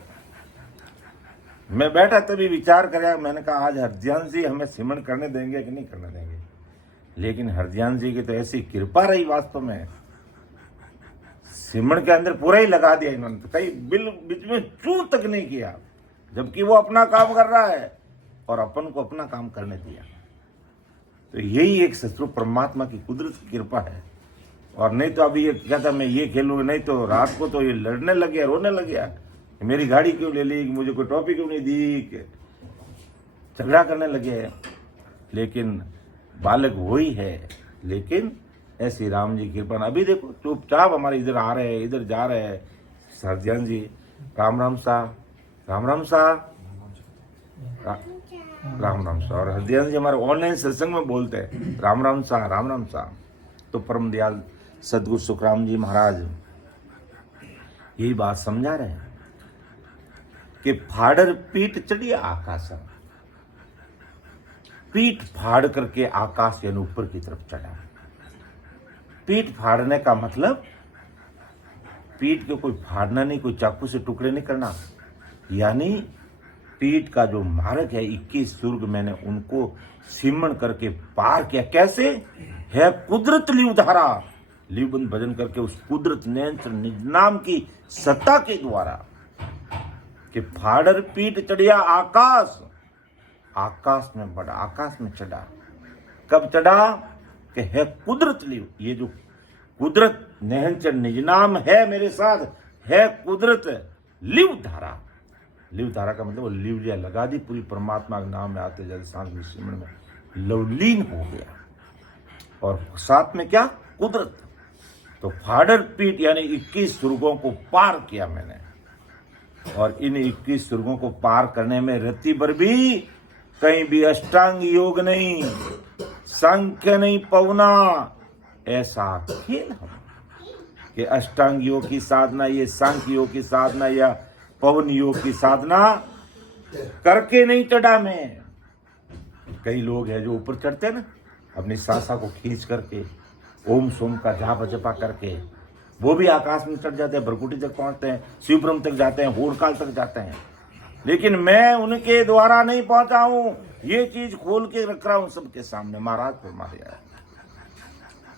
मैं बैठा तभी विचार कराया, मैंने कहा आज हरध्यान जी हमें सिमरन करने देंगे कि नहीं करने देंगे। लेकिन हरध्यान जी की तो ऐसी कृपा रही, वास्तव में सिमरन के अंदर पूरा ही लगा दिया इन्होंने, तो कहीं बीच में चू तक नहीं किया, जबकि वो अपना काम कर रहा है और अपन को अपना काम करने दिया। तो यही एक सतगुरु परमात्मा की कुदरत की कृपा है। और नहीं तो अभी ये कहता मैं ये खेलूंगा, नहीं तो रात को तो ये लड़ने लग गया, रोने लग गया, मेरी गाड़ी क्यों ले ली, मुझे कोई टॉपी क्यों नहीं दी, झगड़ा करने लगे। लेकिन बालक वही है, लेकिन ऐसी राम जी की कृपा। अभी देखो चुपचाप हमारे इधर आ रहे हैं, इधर जा रहे हैं। सरजन जी राम राम सा, राम राम सा, राम राम सा। और हरदयाल जी हमारे ऑनलाइन सत्संग में बोलते हैं राम राम सा, राम राम सा। तो परम दयाल सदगुरु सुखराम जी महाराज यही बात समझा रहे हैं कि फाड़र पीठ चढ़ी आकाश, पीठ फाड़ करके आकाश यानी ऊपर की तरफ चढ़ा। पीठ फाड़ने का मतलब पीठ को कोई फाड़ना नहीं, कोई चाकू से टुकड़े नहीं करना, यानी पीठ का जो मार्ग है 21 सुर्ग मैंने उनको सिमरण करके पार किया। कैसे है? कुदरत लिव धारा, लिवबंद भजन करके उस कुदरत नेत्र निज नाम की सत्ता के द्वारा कि फाड़र पीठ चढ़िया आकाश, आकाश में बढ़ा, आकाश में चढ़ा। कब चढ़ा? कि है कुदरत लिव, ये जो कुदरत नेहंचर निज नाम है मेरे साथ, है कुदरत लिव धारा। लिव धारा का मतलब वो लिवलिया लगा दी पूरी, परमात्मा के नाम में आते जल सांस में सिमरन में लवलीन हो गया। और साथ में क्या, कुदरत। तो फाडर पीठ यानी 21 स्वर्गों को पार किया मैंने, और इन 21 स्वर्गों को पार करने में रत्ती भर भी कहीं भी अष्टांग योग नहीं, सांख्य नहीं पवना, ऐसा खेल हम कि अष्टांग योग की साधना, ये सांख्य योग की साधना या पवन योग की साधना करके नहीं चढ़ा मैं। कई लोग हैं जो ऊपर चढ़ते हैं ना, अपनी सांसा को खींच करके ओम सोम का जाप जपा करके वो भी आकाश में चढ़ जाते हैं, भरकुटी तक पहुंचते हैं, शिवब्रह्म तक जाते हैं, होड़काल तक जाते हैं। लेकिन मैं उनके द्वारा नहीं पहुंचा हूं, ये चीज खोल के रख रहा हूं सबके सामने। महाराज फरमा दिया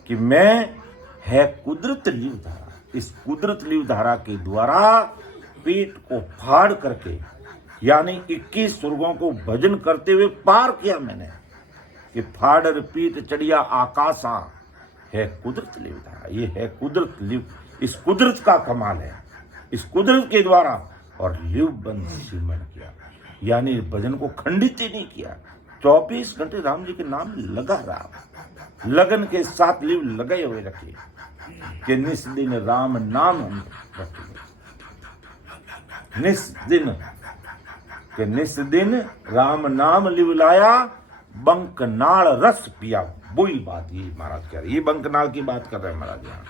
कि मैं है कुदरत लिव धारा। इस कुदरत लिव धारा के द्वारा पीठ को फाड़ करके यानी 21 स्वर्गों को भजन करते हुए पार किया मैंने कि फाड़र पीठ चढ़िया आकाशा, है कुदरत लिव धारा। ये है कुदरत लिव, इस कुदरत का कमाल है। इस कुदरत के द्वारा और लिव बंद सिमरन किया, यानी भजन को खंडित ही नहीं किया। 24 घंटे राम जी के नाम लगा रहा, लगन के साथ लिव लगाए हुए रखे कि निस दिन राम नाम हम रखेंगे। निस दिन राम नाम लिव लाया, बंकनाल रस पिया। वही बात ये महाराज कह रहे, ये बंकनाल की बात कर रहे हैं महाराज यहाँ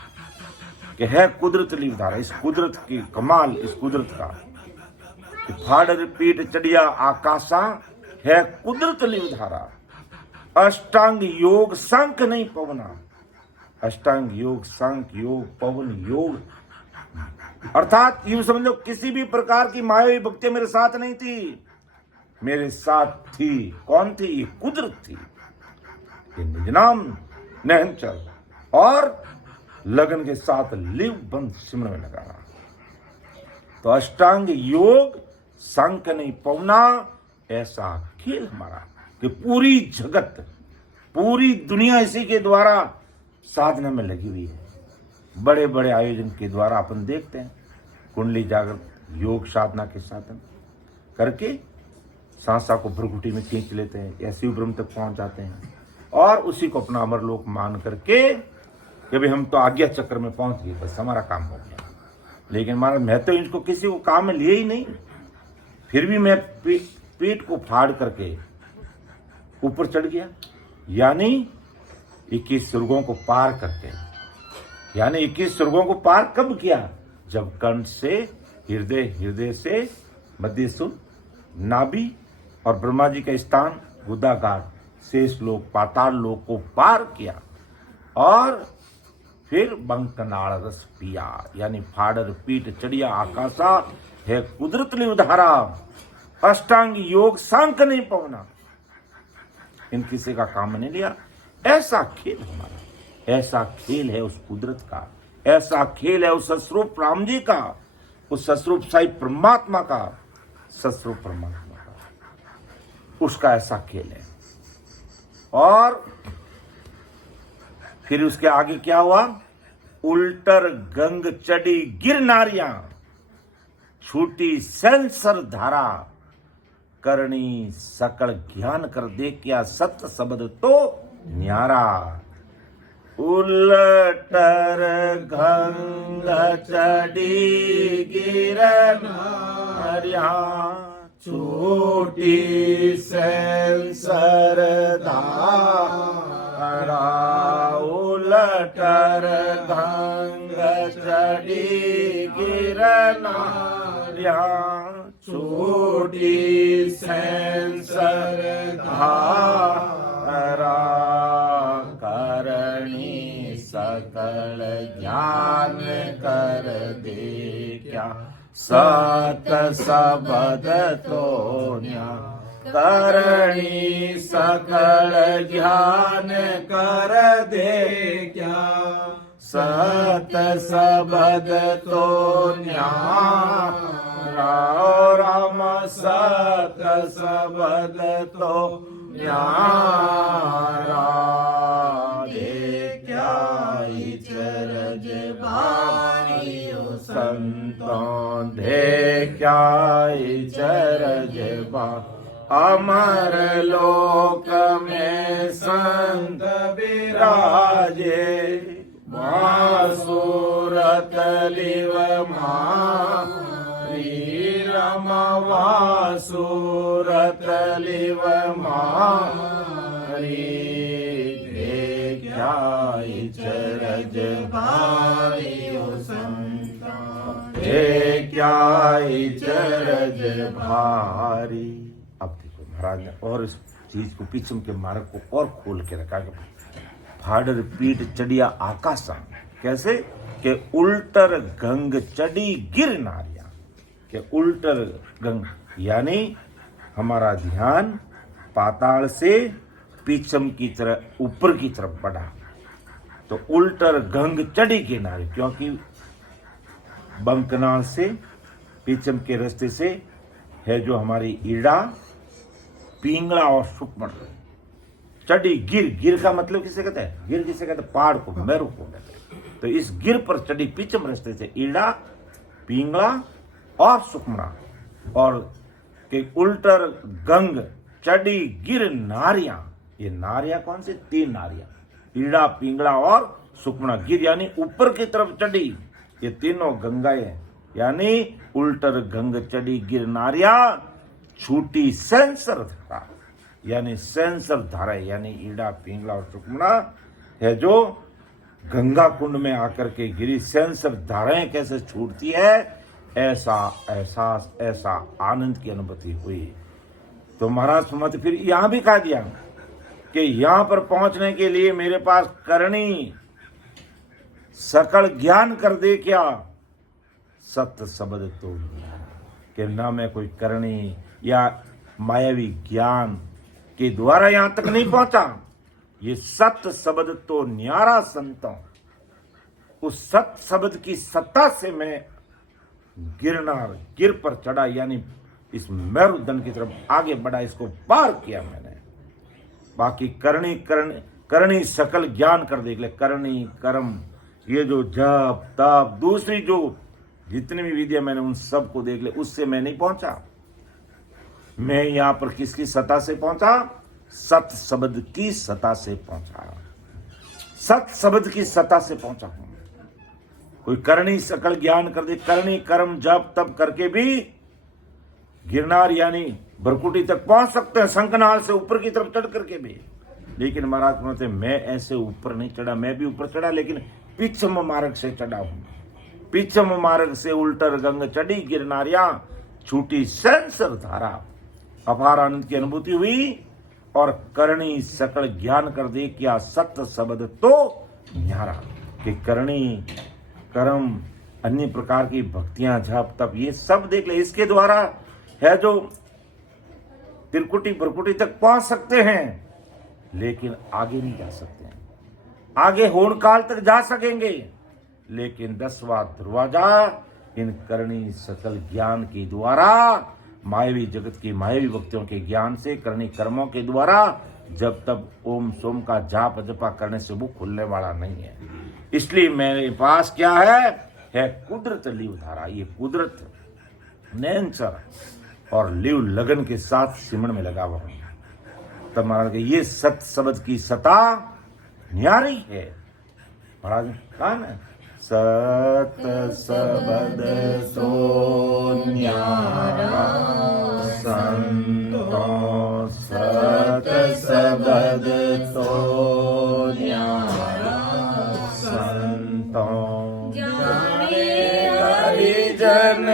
कि है कुदरत लिव धारा। इस कुदरत की कमाल, इस कुदरत का फाड़र पीठ चढ़िया आकाशा, है कुदरत लिव धारा। अष्टांग योग सांख्य नहीं पवना। अष्टांग योग, सांख्य योग, पवन योग, अर्थात यूं समझ लो किसी भी प्रकार की मायावी भक्ति मेरे साथ नहीं थी, मेरे साथ थी कौन थी, ये कुदरत थी। निज नाम नहन चल और लगन के साथ लिव बंद सिमरन में लगा। तो अष्टांग योग सांख्य नहीं पवना, ऐसा खेल हमारा कि पूरी जगत, पूरी दुनिया इसी के द्वारा साधना में लगी हुई है। बड़े बड़े आयोजन के द्वारा अपन देखते हैं, कुंडली जागृत योग साधना के साधन करके सांसा को भ्रकुटी में खींच लेते हैं या शिव ब्रह्म तक पहुंच जाते हैं और उसी को अपना अमरलोक मान करके कि भाई हम तो आज्ञा चक्र में पहुंच गए, बस हमारा काम हो गया। लेकिन महाराज मैं तो इनको किसी को काम में लिए ही नहीं, फिर भी मैं पेट को फाड़ करके ऊपर चढ़ गया, यानी 21 स्वर्गों को पार करके। यानी 21 स्वर्गों को पार कब किया, जब कंठ से हृदय, हृदय से मध्य सुर, नाभि और ब्रह्मा जी का स्थान गुदागार, शेष लोक, पाताल लोक को पार किया और फिर बंकनाल रस पिया, यानी फाड़र पीठ चढ़िया आकाशा, है कुदरत लिव धारा। अष्टांग योग सांख्य नहीं पवना, इन किसी का काम नहीं लिया। ऐसा खेल हमारा, ऐसा खेल है उस कुदरत का, ऐसा खेल है उस सस्वरूप राम जी का, उस सस्वरूप साई परमात्मा का, सस्वरूप परमात्मा का, उसका ऐसा खेल है। और फिर उसके आगे क्या हुआ, उल्टर गंग चढ़ी गिरनारियां, छूटी सेंसर धारा, करणी सकल ज्ञान कर दे क्या सत्य शब्द तो न्यारा। उलटर गंग चढ़ी गिरनारियां, छूटी सेंसर धारा, उलटर गंग चढ़ी गिरनारियां, छूटी सेंसर धारा, करणी सकल ज्ञान कर दे क्या सत शब्द तो न्या। करणी सकल ज्ञान कर दे क्या सत शब्द तो न्यारा। राम सत शब्द तो न्यारा। देखा चरज भाई संतो देखा चरज भार अमर लोक में संत विराजे वासुरत लिव मारी रम वासुरत लिव मारी देखा चरज भारी देखा चरज भारी। अब देखो महाराज ने और इस चीज को पीछम के मार्ग को और खोल के रखा कि फाडर पीठ चढ़िया आकाशा कैसे के उल्टर गंग चढ़ी गिर नारिया के उल्टर गंग यानी हमारा ध्यान पाताल से पीछम की तरफ ऊपर की तरफ बढ़ा तो उल्टर गंग चढ़ी किनारे क्योंकि बंकनाल से पीछम के रास्ते से है जो हमारी ईड़ा पिंगला और सुकमण चढ़ी गिर गिर का मतलब किसे कहते हैं गिर किसे कहते हैं पहाड़ को मेरू को कहते हैं तो इस गिर पर चढ़ी पीछम रास्ते से ईड़ा पिंगला और सुकमणा और के उल्टर गंग चढ़ी गिर नारियां ये नारियां कौन सी तीन नारियां ईड़ा पिंगला और सुकमणा गिर यानी ऊपर की तरफ चढ़ी ये तीनों गंगाएं यानी उल्टर गंग चढ़ी गिर नारिया छूटी सेंसर धारा यानी सेंसर धारा यानी ईड़ा पिंगला और सुकमणा है जो गंगा कुंड में आकर के गिरी सेंसर धाराएं कैसे छूटती है ऐसा एहसास ऐसा आनंद की अनुभूति हुई। तो महाराज सुमत फिर यहां भी कहा दिया कि यहां पर पहुंचने के लिए मेरे पास करनी सकल ज्ञान कर दे क्या सत्य शब्द तो कि ना मैं कोई करनी या मायावी ज्ञान के द्वारा यहां तक नहीं पहुंचा ये सत्य शब्द तो न्यारा संतों उस सत्य शब्द की सत्ता से मैं गिर पर चढ़ा यानी इस मेरुदंड की तरफ आगे बढ़ा इसको पार किया मैंने। बाकी करनी सकल ज्ञान कर दे करनी कर्म ये जो जप तप दूसरी जो जितनी भी विद्या मैंने उन सब को देख ले उससे मैं नहीं पहुंचा। मैं यहां पर किसकी सत्ता से पहुंचा सत्य शब्द की सत्ता से पहुंचा सत्य शब्द की सत्ता से पहुंचा हूं। कोई करनी सकल ज्ञान कर दे करनी कर्म जप तप करके भी गिरनार यानी भरकुटी तक पहुंच सकते हैं शंखनाल से ऊपर की तरफ चढ़ करके भी। लेकिन महाराज कहते मैं ऐसे ऊपर नहीं चढ़ा मैं भी ऊपर चढ़ा लेकिन पिछम मार्ग से चढ़ा हूं। पिछम मार्ग से उल्टर गंग चढ़ी गिरनारिया छूटी सेंसर धारा अपार आनंद की अनुभूति हुई और करणी सकल ज्ञान कर दे क्या सत्य शब्द तो न्यारा कि करणी कर्म अन्य प्रकार की भक्तियां जप तप ये सब देख ले इसके द्वारा है जो तिलकुटी भरकुटी तक पहुंच सकते हैं लेकिन आगे नहीं जा सकते हैं। आगे होड़ काल तक जा सकेंगे लेकिन 10वां दरवाजा इन करणी सकल ज्ञान के द्वारा मायावी जगत की मायावी भक्तियों के ज्ञान से करणी कर्मों के द्वारा जब तब ओम सोम का जाप जपा करने से वो खुलने वाला नहीं है। इसलिए मेरे पास क्या है कुदरत लिव धारा। ये कुदरत नेचर और लिव लगन के साथ सिमरन में लगा हुआ हूं। तब महाराज के ये सत्य शब्द की सता न्यारी है। महाराज कहा ना सत शब्द तो न्यारा संतों सत शब्द तो न्यारा संतों जाने हरिजन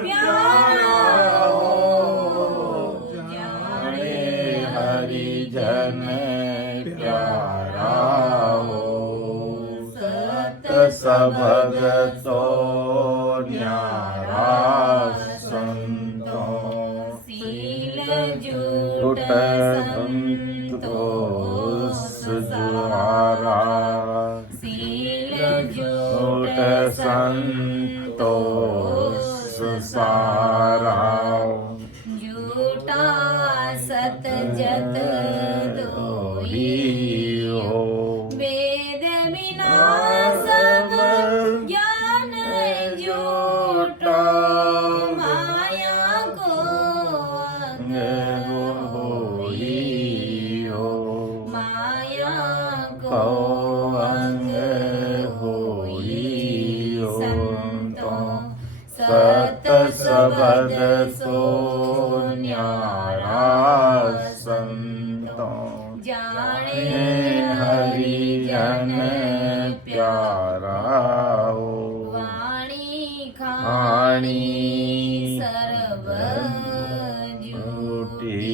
प्यारा हो जाने हरिजन प्यारा हो सबद तो न्यारा संतों सील जुट संतो सुहारा सील जुट संतो सारा झूठा सत जत दो ही हो वेद विना सब ज्ञान झूठा सत सबद सो न्यारा संतो जाने हरि जन प्यारा हो वाणी खाणी सर्व झूठी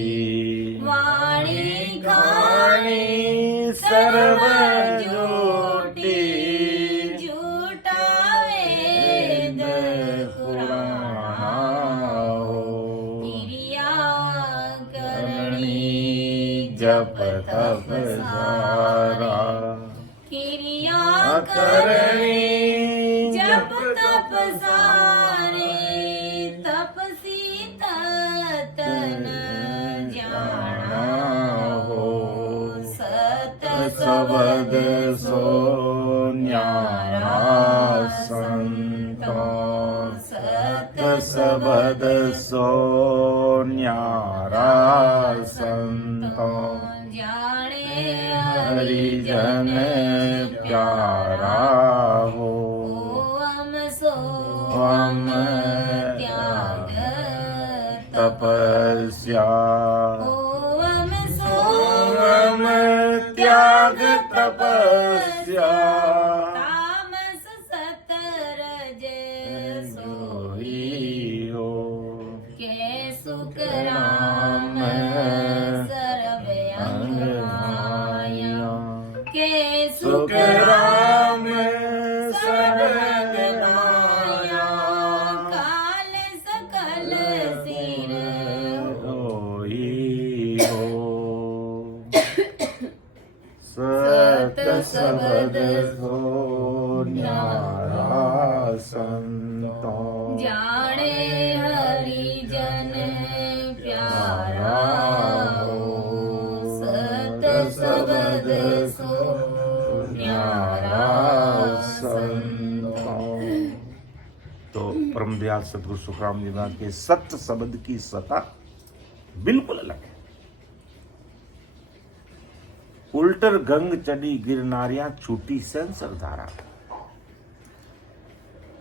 वाणी खाणी सर्व झूठी झूठा वेद पुराण हो क्रिया करणी जप तप सारा क्रिया करणी जप तप सारे तपसी तन जाना हो सत सबद सो न्यारा संतो सत सबद सो न्यारा संतो जाने हरिजन प्यारा हो ओम त्याग तपस्या ओम ओम त्याग तपस्या तामस सतरज सोई हो के सुख राम सर्व अंग माया के सुख राम सर्व माया काल सकल सिर होई हो सत सबद सो न्यारा संतो जाने हरि जन प्यारा हो सत सबद सो न्यारा संतो। तो परम दयाल सदगुरु सुखराम जी महाराज के सत्य शब्द की सता बिल्कुल अलग है। उल्टर गंग चढ़ी गिरनारियां छूटी सेंसर धारा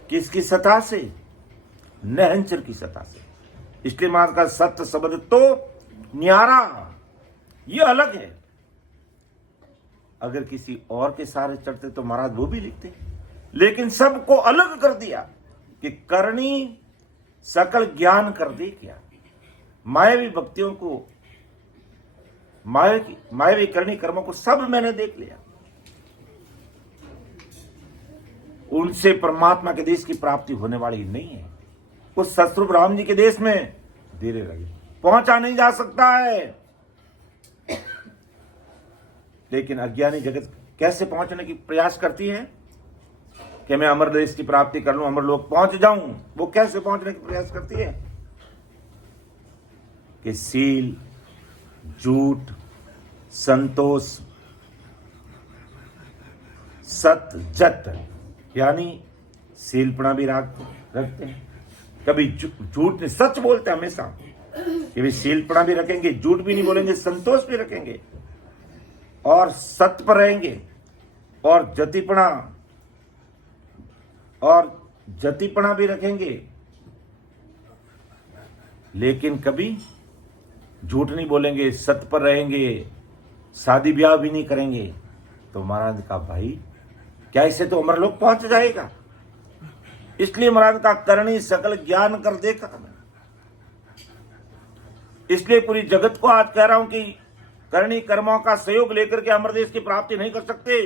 किसकी सता से? नहंचर की सता से। इसलिए महाराज का सत्य शब्द तो न्यारा, ये अलग है। अगर किसी और के सहारे चढ़ते तो महाराज वो भी लिखते, लेकिन सबको अलग कर दिया कि करनी सकल ज्ञान कर दे क्या। मायावी भक्तियों को, मायावी करनी कर्मों को सब मैंने देख लिया। उनसे परमात्मा के देश की प्राप्ति होने वाली नहीं है। उस सतस्वरूप राम जी के देश में धीरे रहिए, पहुंचा नहीं जा सकता है। लेकिन अज्ञानी जगत कैसे पहुंचने की प्रयास करती है कि मैं अमर देश की प्राप्ति कर लूं, अमर लोक पहुंच जाऊं। वो कैसे पहुंचने की प्रयास करती है कि सील, झूठ, संतोष, सत, जत, यानी सीलपना भी रखते हैं। कभी झूठ नहीं, सच बोलते हैं हमेशा कि भी सीलपना भी रखेंगे, झूठ भी नहीं बोलेंगे, संतोष भी रखेंगे और सत्य पर रहेंगे। और जतिपना भी रखेंगे, लेकिन कभी झूठ नहीं बोलेंगे, सत्य पर रहेंगे, शादी ब्याह भी नहीं करेंगे। तो महाराज का भाई क्या इससे तो अमर लोग पहुंच जाएगा। इसलिए महाराज का करनी सकल ज्ञान कर देखा। इसलिए पूरी जगत को आज कह रहा हूं कि करनी कर्मों का सहयोग लेकर के अमर देश की प्राप्ति नहीं कर सकते।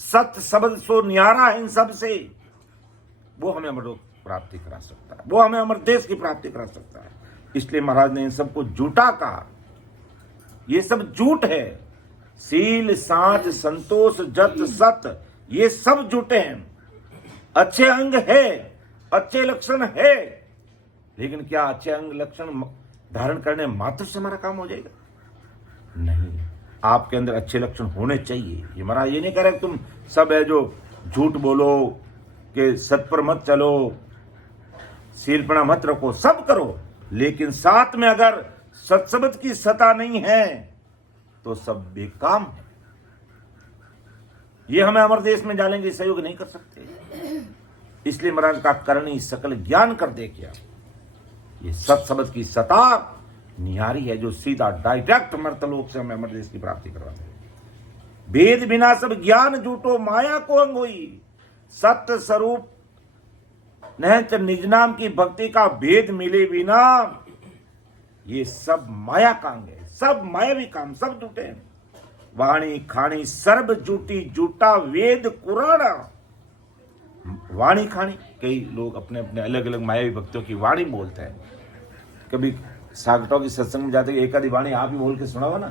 सत्य शब्द सो न्यारा है इन सब से, वो हमें अमर लोक प्राप्ति करा सकता है, वो हमें अमर देश की प्राप्ति करा सकता है। इसलिए महाराज ने इन सबको झूठा कहा। ये सब झूठ है। सील, साच, संतोष, जत, सत, ये सब झूठे हैं। अच्छे अंग है, अच्छे लक्षण है, लेकिन क्या अच्छे अंग लक्षण धारण करने मात्र से हमारा काम हो जाएगा? नहीं, आपके अंदर अच्छे लक्षण होने चाहिए। ये महाराज ये नहीं कह रहे तुम सब है जो झूठ बोलो, कि सत पर मत चलो, सीलपना मत रखो, सब करो, लेकिन साथ में अगर सत्शब्द की सता नहीं है तो सब बेकाम है। ये हमें अमर देश में डालेंगे सहयोग नहीं कर सकते। इसलिए महाराज का करणी सकल ज्ञान कर दे क्या। ये सत शब्द की सता निहारी है जो सीधा डायरेक्ट मर्तलोक से हमें अमरदेश की प्राप्ति करवाते हैं। वेद बिना सब ज्ञान झूठो माया को अंग हुई। सत्य स्वरूप नहच निज नाम की भक्ति का भेद मिले बिना ये सब माया का अंग है। सब मायावी काम, सब झूठे हैं। वाणी खाणी सर्व झूठी, झूठा वेद कुराना। वाणी खाणी, कई लोग अपने अपने अलग अलग मायावी भक्तों की वाणी बोलते हैं। कभी सागटों की सत्संग में जाते एक आधी वाणी आप ही बोल के सुना हो ना,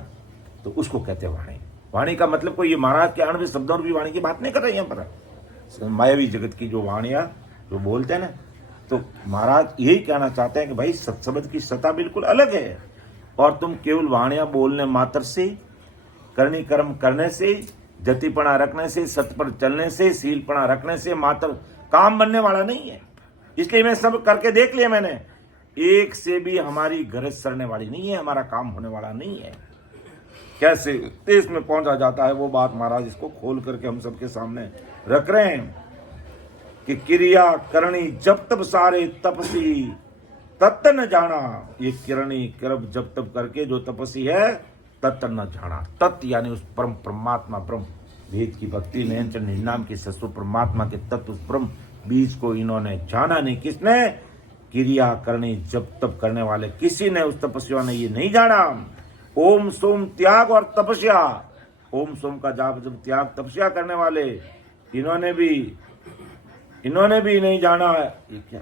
तो उसको कहते हैं वाणी। वाणी का मतलब कोई ये महाराज के आणविक शब्दों और भी वाणी की बात नहीं कर रहे हैं यहाँ पर। मायावी जगत की जो वाणियां जो बोलते हैं ना, तो महाराज यही कहना चाहते हैं कि भाई सत्शब्द की सत्ता बिल्कुल अलग है। और तुम केवल वाणियां बोलने मात्र से, करनी कर्म करने से, जतिपना रखने से, सत्य पर चलने से, शीलपना रखने से मात्र काम बनने वाला नहीं है। इसलिए मैं सब करके देख लिया मैंने, एक से भी हमारी गरज सरने वाली नहीं है, हमारा काम होने वाला नहीं है। कैसे देश में पहुंचा जाता है वो बात महाराज इसको खोल करके हम सबके सामने रख रहे हैं कि क्रिया करणी जब तब सारे तपसी तत्त न जाना। ये किरणी कर्म जब तब करके जो तपसी है तत्त न जाना। तत्त यानी उस परम परमात्मा ब्रह्म, वेद की भक्ति निरंजन निनाम की सस्व परमात्मा के तत्व ब्रह्म बीज को इन्होंने जाना नहीं। किसने? क्रिया करनी जब तब करने वाले किसी ने, उस तपस्या ने ये नहीं जाना। ओम सोम त्याग और तपस्या, ओम सोम का जाप जब त्याग तपस्या करने वाले इन्होंने भी नहीं जाना। ये क्या,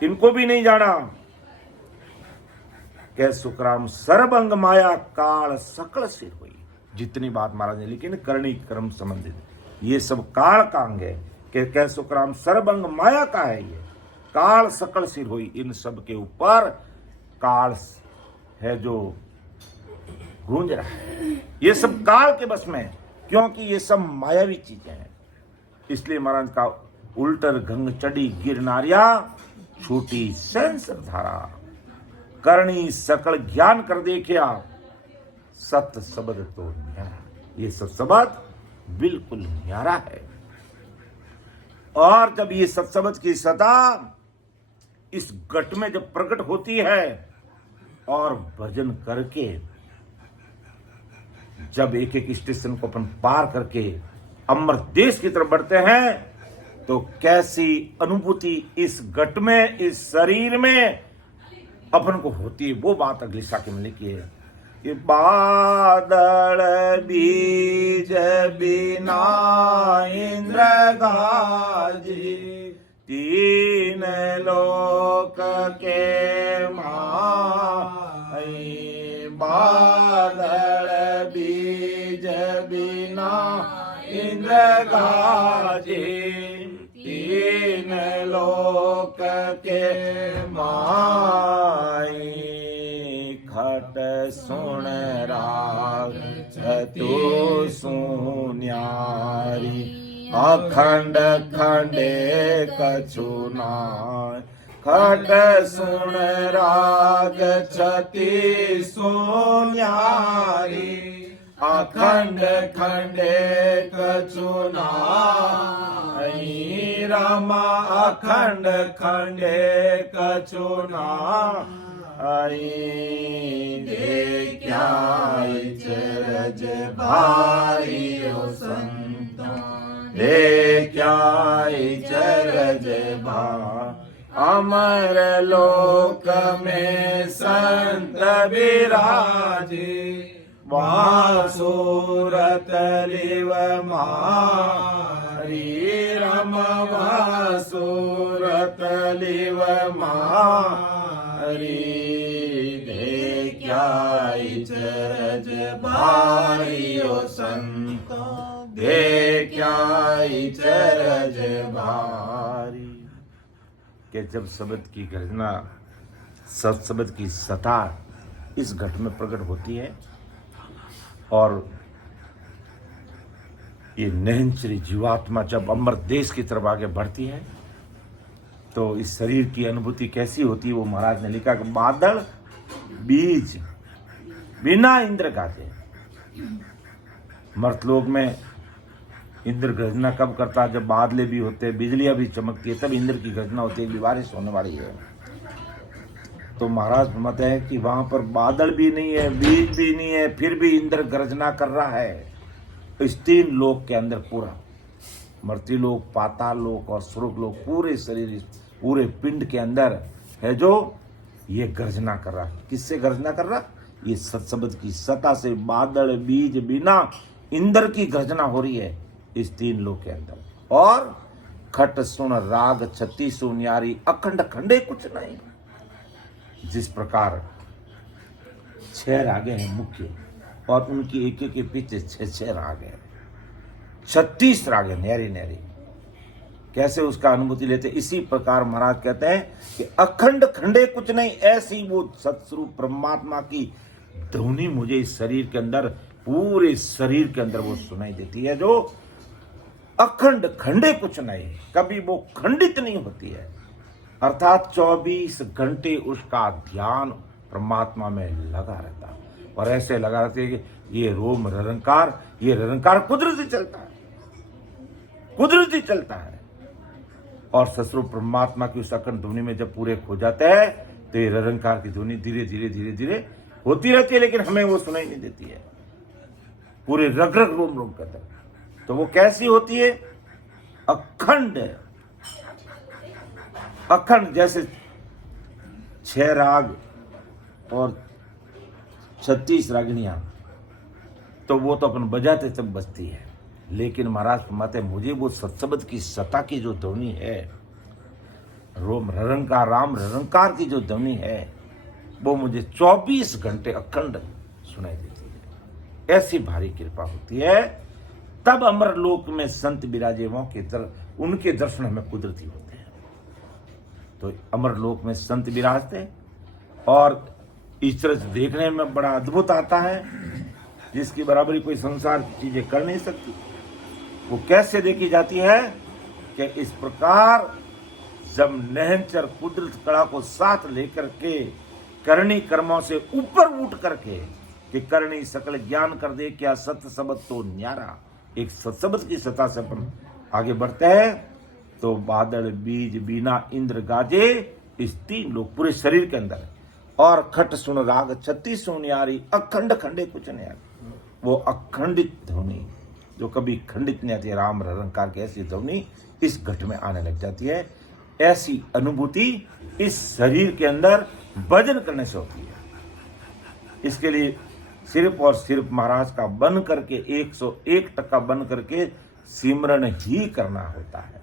इनको भी नहीं जाना। कह सुखराम सर्वंग माया काल सकल सिर हुई। जितनी बात महाराज ने लिखी ना करणी कर्म संबंधित, ये सब काल का अंग है। कह सुखराम सर्वंग माया का है। ये काल सकल सिर हुई, इन सब के ऊपर काल है जो गूंज रहा है। ये सब काल के बस में, क्योंकि ये सब मायावी चीजें हैं। इसलिए महाराज का उल्टर गंग चढ़ी गिरनारिया, छूटी सेंसर धारा। करणी सकल ज्ञान कर देखिया, सत्य शब्द तो न्यारा। ये सब शब्द बिल्कुल न्यारा है। और जब ये सत्शब्द की सता इस घट में जब प्रकट होती है और भजन करके जब एक एक स्टेशन को अपन पार करके अमर देश की तरफ बढ़ते हैं, तो कैसी अनुभूति इस घट में, इस शरीर में अपन को होती है, वो बात अगली साखी में लिखी है कि बादल बीज बिना इंद्र गाजी, तीन लोक के माई। बादल बीज बिना इंद्र गाजी, तीन लोक के माई। खट सुन राग तू सुन्यारी, अखंड खंडे कछु नाय। खट सुन राग छति सुन्यारी, अखंड खंडे कछु नाय। रामा अखंड खंडे कछु नाय। देखियाई चरज भारी ओ संतों, देखियाई चरज भारी। अमर लोक में संत विराजे, वासुरत लिव मारी। रम वासुरत लिव मारी। देखियाई चरज भारी ओ संतो, देखियाई चरज भारी। कि जब शब्द की गर्जना, सत्शब्द की सता इस घट में प्रकट होती है और ये नहनचरी जीवात्मा जब अमर देश की तरफ आगे बढ़ती है, तो इस शरीर की अनुभूति कैसी होती है वो महाराज ने लिखा कि बादल बीज बिना इंद्र गाते। मर्तलोक में इंद्र गर्जना कब करता है? जब बादले भी होते हैं, बिजलियां भी चमकती है, तब इंद्र की गर्जना होती है कि बारिश होने वाली है। तो महाराज मत है कि वहां पर बादल भी नहीं है, बीज भी नहीं है, फिर भी इंद्र गर्जना कर रहा है। इस 3 लोक के अंदर पूरा मर्त्यलोक, पाताल लोक और स्वर्ग लोक, पूरे शरीर, पूरे पिंड के अंदर है जो ये गर्जना कर रहा। किससे गर्जना कर रहा? ये सत्शब्द की सत्ता से बादल बीज बिना इंद्र की गर्जना हो रही है इस 3 लोक के अंदर। और खट सुन राग छत्ती सुनियारी अखंड खंडे कुछ नहीं। जिस प्रकार 6 रागे हैं मुख्य, और उनकी एक एक के पीछे 6 राग हैं, 36 राग है न्यारी न्यारी। कैसे उसका अनुभूति लेते? इसी प्रकार महाराज कहते हैं कि अखंड खंडे कुछ नहीं, ऐसी वो सत्स्वरूप परमात्मा की ध्वनि मुझे इस शरीर के अंदर, पूरे शरीर के अंदर वो सुनाई देती है, जो अखंड खंडे कुछ नहीं, कभी वो खंडित नहीं होती है। अर्थात 24 घंटे उसका ध्यान परमात्मा में लगा रहता है। और ऐसे लगा रहते है कि ये रोम निरंकार, ये निरंकार कुदरती चलता है, कुदरती चलता है। और सस्वरूप परमात्मा की उस अखंड ध्वनि में जब पूरे खो जाते हैं तो ये निरंकार की ध्वनि धीरे धीरे धीरे धीरे होती रहती है, लेकिन हमें वो सुनाई नहीं देती है पूरे रग रग रोम रोम के अंदर। तो वो कैसी होती है? अखंड, अखंड। जैसे 6 राग और 36 रागिनियां, तो वो तो अपन बजाते तब बजती है, लेकिन महाराज फरमाते मुझे वो सत्शब्द की सत्ता की जो ध्वनि है, रोम निरंकार राम निरंकार की जो ध्वनि है, वो मुझे 24 घंटे अखंड सुनाई देती है। ऐसी भारी कृपा होती है। तब अमरलोक में संत विराजे उनके दर्शन हमें कुदरती होते हैं। तो अमरलोक में संत विराजते और ईश्वर देखने में बड़ा अद्भुत आता है, जिसकी बराबरी कोई संसार की चीजें कर नहीं सकती। वो कैसे देखी जाती है कि इस प्रकार जब नहनचर कुदरत कला को साथ लेकर के करनी कर्मों से ऊपर उठ करके कि करनी सकल ज्ञान कर दे, क्या सत्य शब्द तो न्यारा, एक सत्शब्द की सत्ता से अपन आगे बढ़ते हैं। तो बादल बीज बिना इंद्र गाजे, इस 3 लोग पूरे शरीर के अंदर। और खट सुन राग 36 सुनियारी अखंड खंडे कुछ नहीं। वो अखंडित ध्वनि जो कभी खंडित नहीं आती है, राम निरंकार की ऐसी ध्वनि इस घट में आने लग जाती है। ऐसी अनुभूति इस शरीर के अंदर भजन करने से होती है। इसके लिए सिर्फ और सिर्फ महाराज का बन करके 101% बन करके सिमरन ही करना होता है,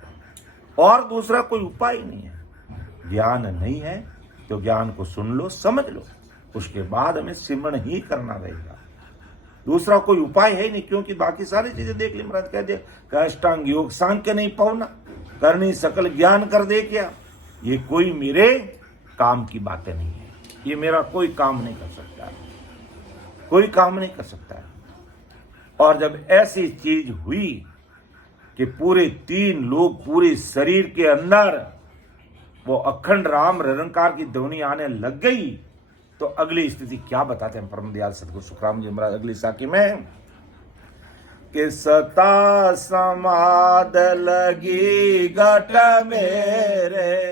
और दूसरा कोई उपाय नहीं है। ज्ञान नहीं है तो ज्ञान को सुन लो, समझ लो, उसके बाद हमें सिमरन ही करना रहेगा। दूसरा कोई उपाय है नहीं, क्योंकि बाकी सारी चीजें देख ली। महाराज कह दे अष्टांग योग सांख्य नहीं पाऊना, करनी सकल ज्ञान कर दे क्या। ये कोई मेरे काम की बातें नहीं है, ये मेरा कोई काम नहीं कर सकता, कोई काम नहीं कर सकता। और जब ऐसी चीज हुई कि पूरे 3 लोग पूरे शरीर के अंदर वो अखंड राम निरंकार की ध्वनि आने लग गई, तो अगली स्थिति क्या बताते हैं परम दयाल सदगुरु सुखराम जी महाराज अगली साखी में कि सता समाद लगी घट मेरे,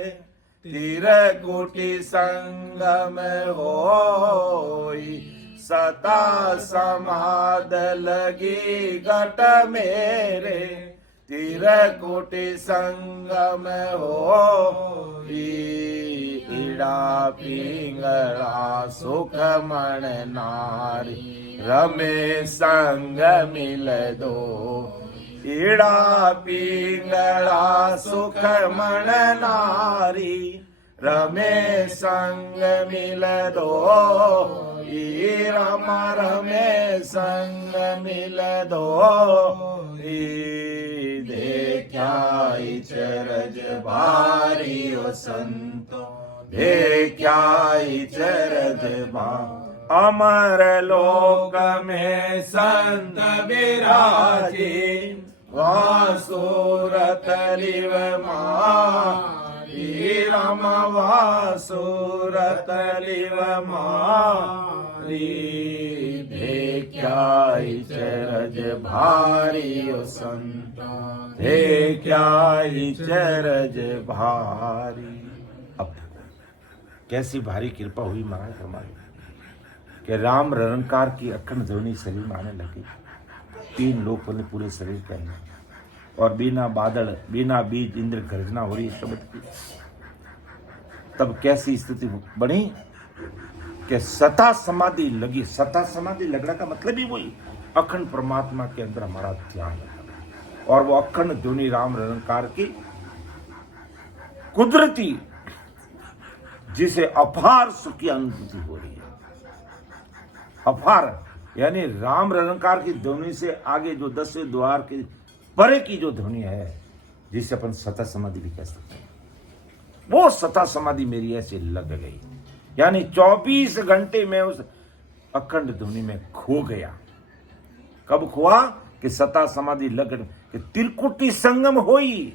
तीर कुटी संगम होई। सता समाद लगी घट मेरे, तीर कुटी संगम होई। इड़ा पिंगला सुख मन नारी, रमे संग मिल दो। इड़ा पिंगला सुख मन नारी, रमे संग मिल दो। रमा रमे संग मिल दो। देख्याई चरज भारी ओ संतो, देख्याई चरज भारी। अमर लोक में संत विराजे, वासुरत लिव मारी। रम वासुरत लिव मारी। देख्याई चरज भारी ओ संत, देखा चरज भारी। अब कैसी भारी कृपा हुई महाराज हमारी कि राम निरंकार की अखंड ध्वनि शरीर में आने लगी। 3 लोक वाले पूरे शरीर के अंदर, और बिना बादल बिना बीज इंद्र गर्जना हो रही शब्द की। तब कैसी स्थिति बनी कि सता समाधि लगी। सता समाधि लगने का मतलब ही वही, अखंड परमात्मा के अंदर हमारा ध्यान लगा, और वो अखंड ध्वनि राम निरंकार की कुदरती, जिसे अपार सुख की अनुभूति हो रही है। अपार यानी राम निरंकार की ध्वनि से आगे जो 10वें द्वार के परे की जो ध्वनि है, जिसे अपन सता समाधि भी कह सकते हैं, वो सता समाधि मेरी ऐसे लग गई। यानी 24 घंटे में उस अखंड ध्वनि में खो गया। कब खोआ कि सता समाधि लग कि त्रिकुटी संगम होई।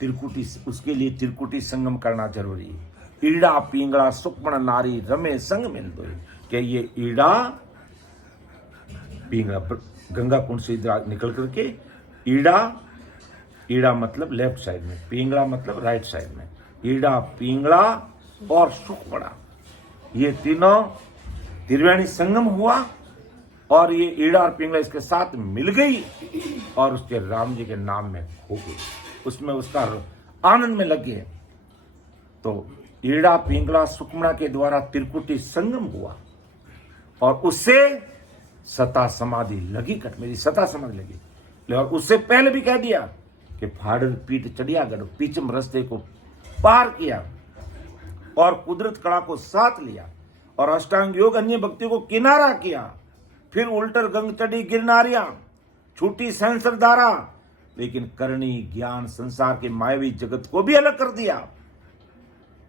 त्रिकुटी, उसके लिए त्रिकुटी संगम करना जरूरी है। ईड़ा पिंगड़ा सुक्मण नारी रमे संग मिल दो। कि ये ईड़ा पिंगड़ा गंगा कुंड से इधर निकल करके ईड़ा मतलब लेफ्ट साइड में, पिंगड़ा मतलब राइट साइड में, ईड़ा पिंगड़ा और सुक्मणा, ये तीनों त्रिवेणी संगम हुआ, और ये ईड़ा और पिंगला इसके साथ मिल गई और उसके राम जी के नाम में खो गई, उसमें उसका आनंद में लगे। तो ईड़ा पिंगला सुक्मणा के द्वारा त्रिकुटी संगम हुआ, और उससे सता समाधि लगी। कट मेरी सता समाधि लगी। और उससे पहले भी कह दिया कि फाड़र पीठ चढ़िया गढ़, पीछम रस्ते को पार किया और कुदरत कला को साथ लिया, और अष्टांग योग अन्य भक्ति को किनारा किया। फिर उल्टर गंग चढ़ी गिरनारियां, छूटी संसर धारा, लेकिन करणी ज्ञान संसार के मायावी जगत को भी अलग कर दिया।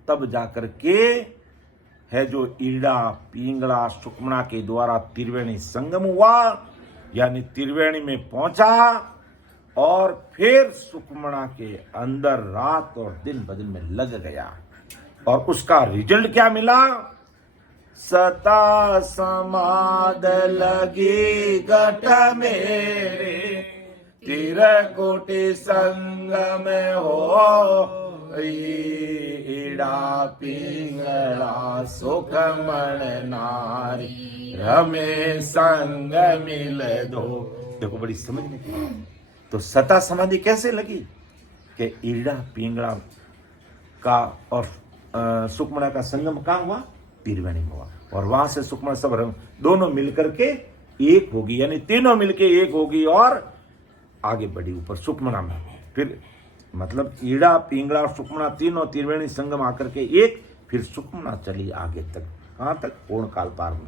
तब जाकर के है जो ईड़ा पिंगला सुक्मणा के द्वारा त्रिवेणी संगम हुआ, यानी त्रिवेणी में पहुंचा, और फिर सुक्मणा के अंदर रात और दिन बदन में लग गया। और उसका रिजल्ट क्या मिला? सता समाध लगी घट मेरे, त्रिकुटी संगम हो, ईड़ा पिंगला सुखमण नारी रमे संग मिल दो। देखो बड़ी समझने की बात। तो सता समाधि कैसे लगी कि ईड़ा पिंगला का और सुक्मणा का संगम कहाँ हुआ? त्रिवेणी में हुआ, और वहां से सुक्मणा सब दोनों मिलकर के एक होगी, यानी तीनों मिलके एक होगी और आगे बढ़ी ऊपर सुक्मणा में। फिर मतलब ईड़ा पिंगला और सुक्मणा तीनों त्रिवेणी संगम आकर के एक, फिर सुक्मणा चली आगे तक, कहाँ तक? पूर्ण काल पार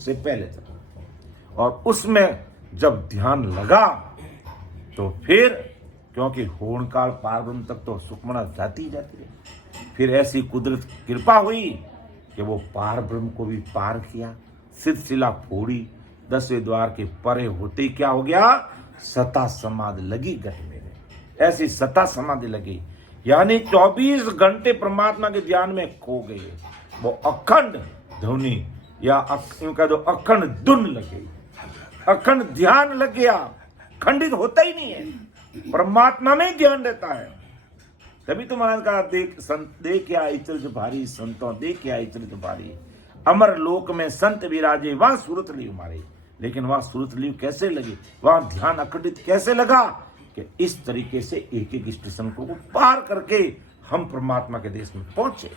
से पहले तक। और उसमें जब ध्यान लगा तो फिर, क्योंकि होर्ण काल पार ब्रह्म तक तो सुक्मणा जाती ही जाती है, फिर ऐसी कुदरत कृपा हुई कि वो पार ब्रह्म को भी पार किया, सिलसिला फोड़ी, 10वें द्वार के परे होते ही क्या हो गया? सता समाधि लगी गए मेरे। ऐसी सता समाधि लगी, यानी 24 घंटे परमात्मा के ध्यान में खो गए। वो अखंड ध्वनि या यूं कह दो अखंड धुन लग गई, अखंड ध्यान लग गया, खंडित होता ही नहीं है, परमात्मा में ध्यान रहता है। तभी तो महाराज का देख आई चल भारी संतों, देख आई चल भारी, अमर लोक में संत विराजे, वहां सूरत ली हमारे। लेकिन वहां सूरत ली कैसे लगी? वहां ध्यान अखंडित कैसे लगा? कि इस तरीके से एक एक स्टेशन को पार करके हम परमात्मा के देश में पहुंचे।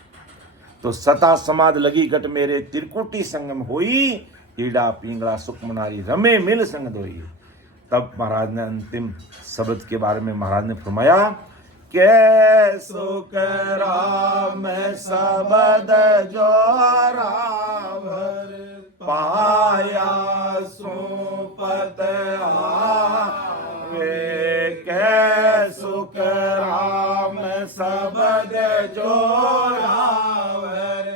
तो सता समाध लगी घट मेरे, त्रिकुटी संगम होई, ईड़ा पिंगला सुक्मनारी रमे मिल संग दोई। तब महाराज ने अंतिम शब्द के बारे में महाराज ने फरमाया के सुख राम शब्द जो रावर पाया सुपत वे, के सुख राम शब्द जो रावर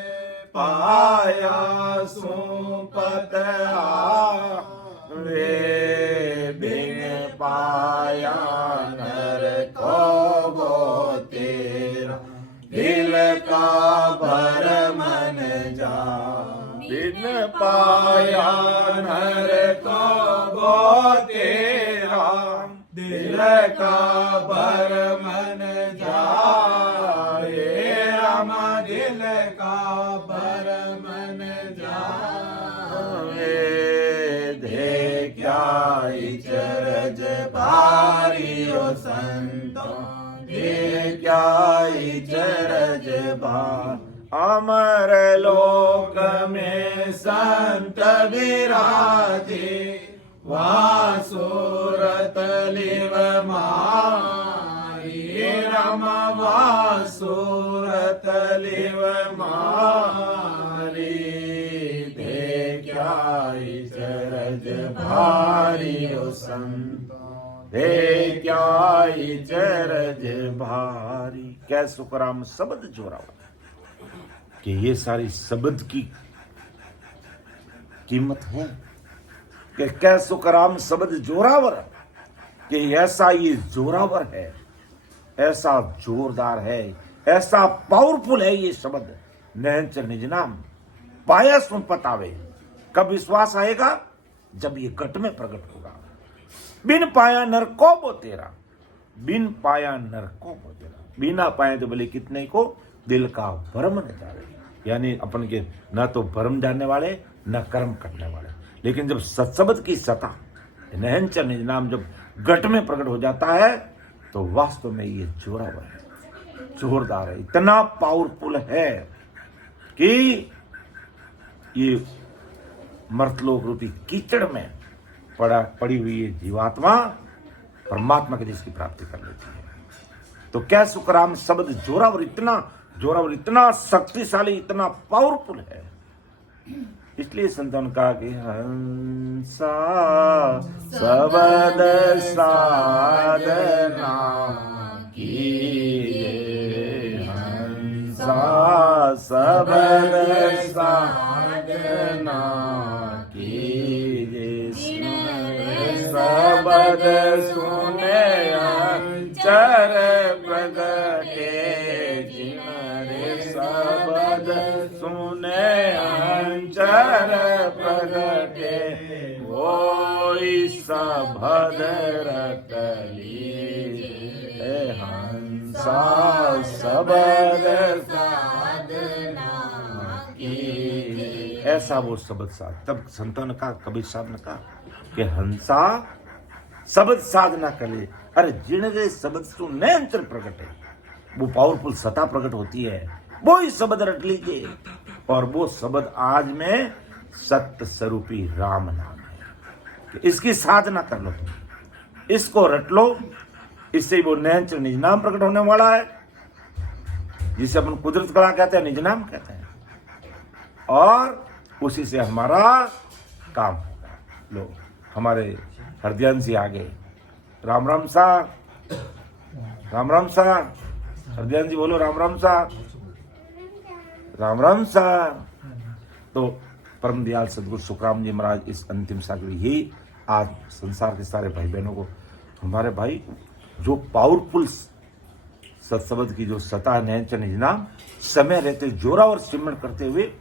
पाया सुपत वे, बिन पाया नर को वो तेरा दिल का भर मन जा, बिन पाया नर को वो तेरा दिल का भरमन जाए राम दिल का भरमन जाए दे क्या चरज भारी ओ संतों दे क्या चरज भार अमर लोक में संत विराजे वासुरत लिव मारी राम वासुरत लिव मारी दे क्या चरज भारी ओ संत दे क्या चरज भारी कै सुखराम शब्द जोरावर कि ये सारी शब्द की कीमत है कि कै सुखराम शब्द जोरावर कि ऐसा ये जोरावर है ऐसा जोरदार है ऐसा पावरफुल है ये शब्द नैंच निज नाम पाया सुन पतावे कब विश्वास आएगा जब ये घट में प्रकट होगा बिन पाया नर को बो तेरा बिन पाया नर को बो तेरा बिना पाए तो भले कितने को दिल का भरम न जावे यानी अपन के न तो भरम जानने वाले न कर्म करने वाले लेकिन जब सत्शब्द की सता नहंच निज नाम जब घट में प्रकट हो जाता है तो वास्तव में ये जोरावर है जोरदार है इतना पावरफुल है कि ये मर्तलोक रूपी कीचड़ में पड़ी हुई ये जीवात्मा परमात्मा के देश की प्राप्ति कर लेती है तो क्या सुखराम शब्द जोरावर इतना शक्तिशाली इतना पावरफुल है इसलिए संतन कहा कि हंसा शब्द साधना की हंसा शब्द साधना की शब्द सुने चर प्रगटे शब्द सुने अंचर प्रगटे वो सबद रतली हंसा शब्द साधना की ऐसा वो शब्द साध तब संतों ने कहा कबीर साहब ने कहा कि हंसा शब्द साधना करे अरे जिनके शब्द सुने अंचर प्रगटे वो पावरफुल सत्ता प्रकट होती है वो ही शब्द रट लीजिए और वो शब्द आज में सत्य स्वरूपी राम नाम है कि इसकी साधना कर लो तुम इसको रट लो इससे वो नैंच निज नाम प्रकट होने वाला है जिसे अपन कुदरत कला कहते हैं निज नाम कहते हैं और उसी से हमारा काम होगा लो हमारे हृदयांशी आगे राम राम सा हृदयांशी बोलो राम राम सा तो परम दयाल सदगुरु सुखराम जी महाराज इस अंतिम सागर ही आज संसार के सारे भाई बहनों को हमारे भाई जो पावरफुल सत्शब्द की जो सता नैंच निज नाम समय रहते जोरावर सिमरण करते हुए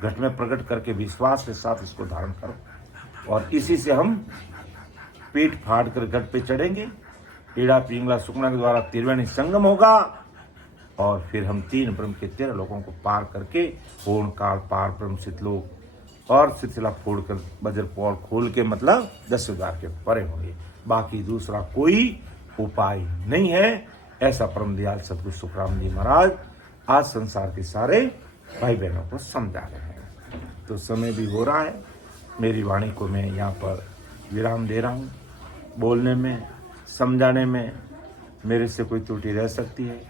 घट में प्रकट करके विश्वास के साथ इसको धारण करो और इसी से हम पीठ फाड़ कर घट पे चढ़ेंगे पीड़ा पिंगला सुखना के द्वारा त्रिवेणी संगम होगा और फिर हम 3 ब्रह्म के 13 लोगों को पार करके पूर्ण काल पार ब्रह्म शीतलोक और शिथिला फोड़ कर वज्र पौड़ खोल के मतलब 10 द्वार के परे होंगे बाकी दूसरा कोई उपाय नहीं है ऐसा परम दयाल सतगुरु सुखराम जी महाराज आज संसार के सारे भाई बहनों को समझा रहे हैं तो समय भी हो रहा है मेरी वाणी को मैं यहाँ पर विराम दे रहा हूँ बोलने में समझाने में मेरे से कोई त्रुटि रह सकती है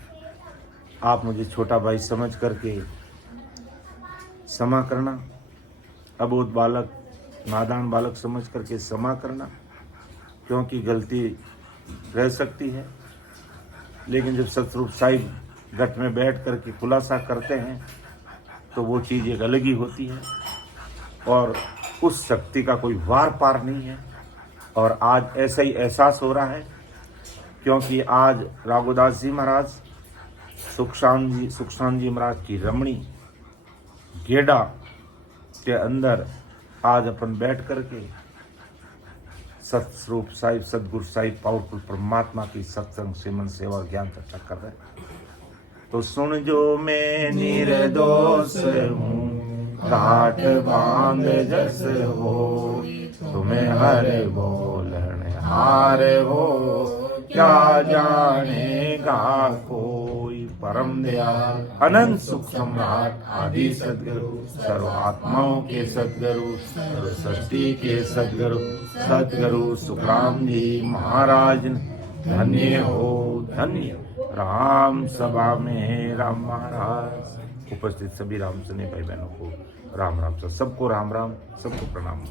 आप मुझे छोटा भाई समझ करके क्षमा करना अबोध बालक नादान बालक समझ करके क्षमा करना क्योंकि गलती रह सकती है लेकिन जब सतरूप साहिब घट में बैठ करके खुलासा करते हैं तो वो चीज़ एक अलग ही होती है और उस शक्ति का कोई वार पार नहीं है और आज ऐसा ही एहसास हो रहा है क्योंकि आज राघोदास जी महाराज सुखशान जी महाराज की रमणी गेड़ा के अंदर आज अपन बैठ करके सतस्वरूप साहिब सदगुरु साहिब पावरफुल परमात्मा की सत्संग सिमरन सेवा और ज्ञान चर्चा कर रहे हैं। तो सुन जो मैं निर्दोष हूँ, काट बांध जस हो, तुम्हें हर बोलन हार हो, क्या जानेगा कोई। परम दयाल अनंत सुख सम्राट आदि सदगुरु, सर्व आत्माओं के सदगुरु, सर्व सृष्टि के सदगुरु, सदगुरु सुखराम जी महाराज धन्य हो, धन्य। राम सभा में राम महाराज। उपस्थित सभी राम सने भाई बहनों को राम राम। सबको राम राम, सबको प्रणाम।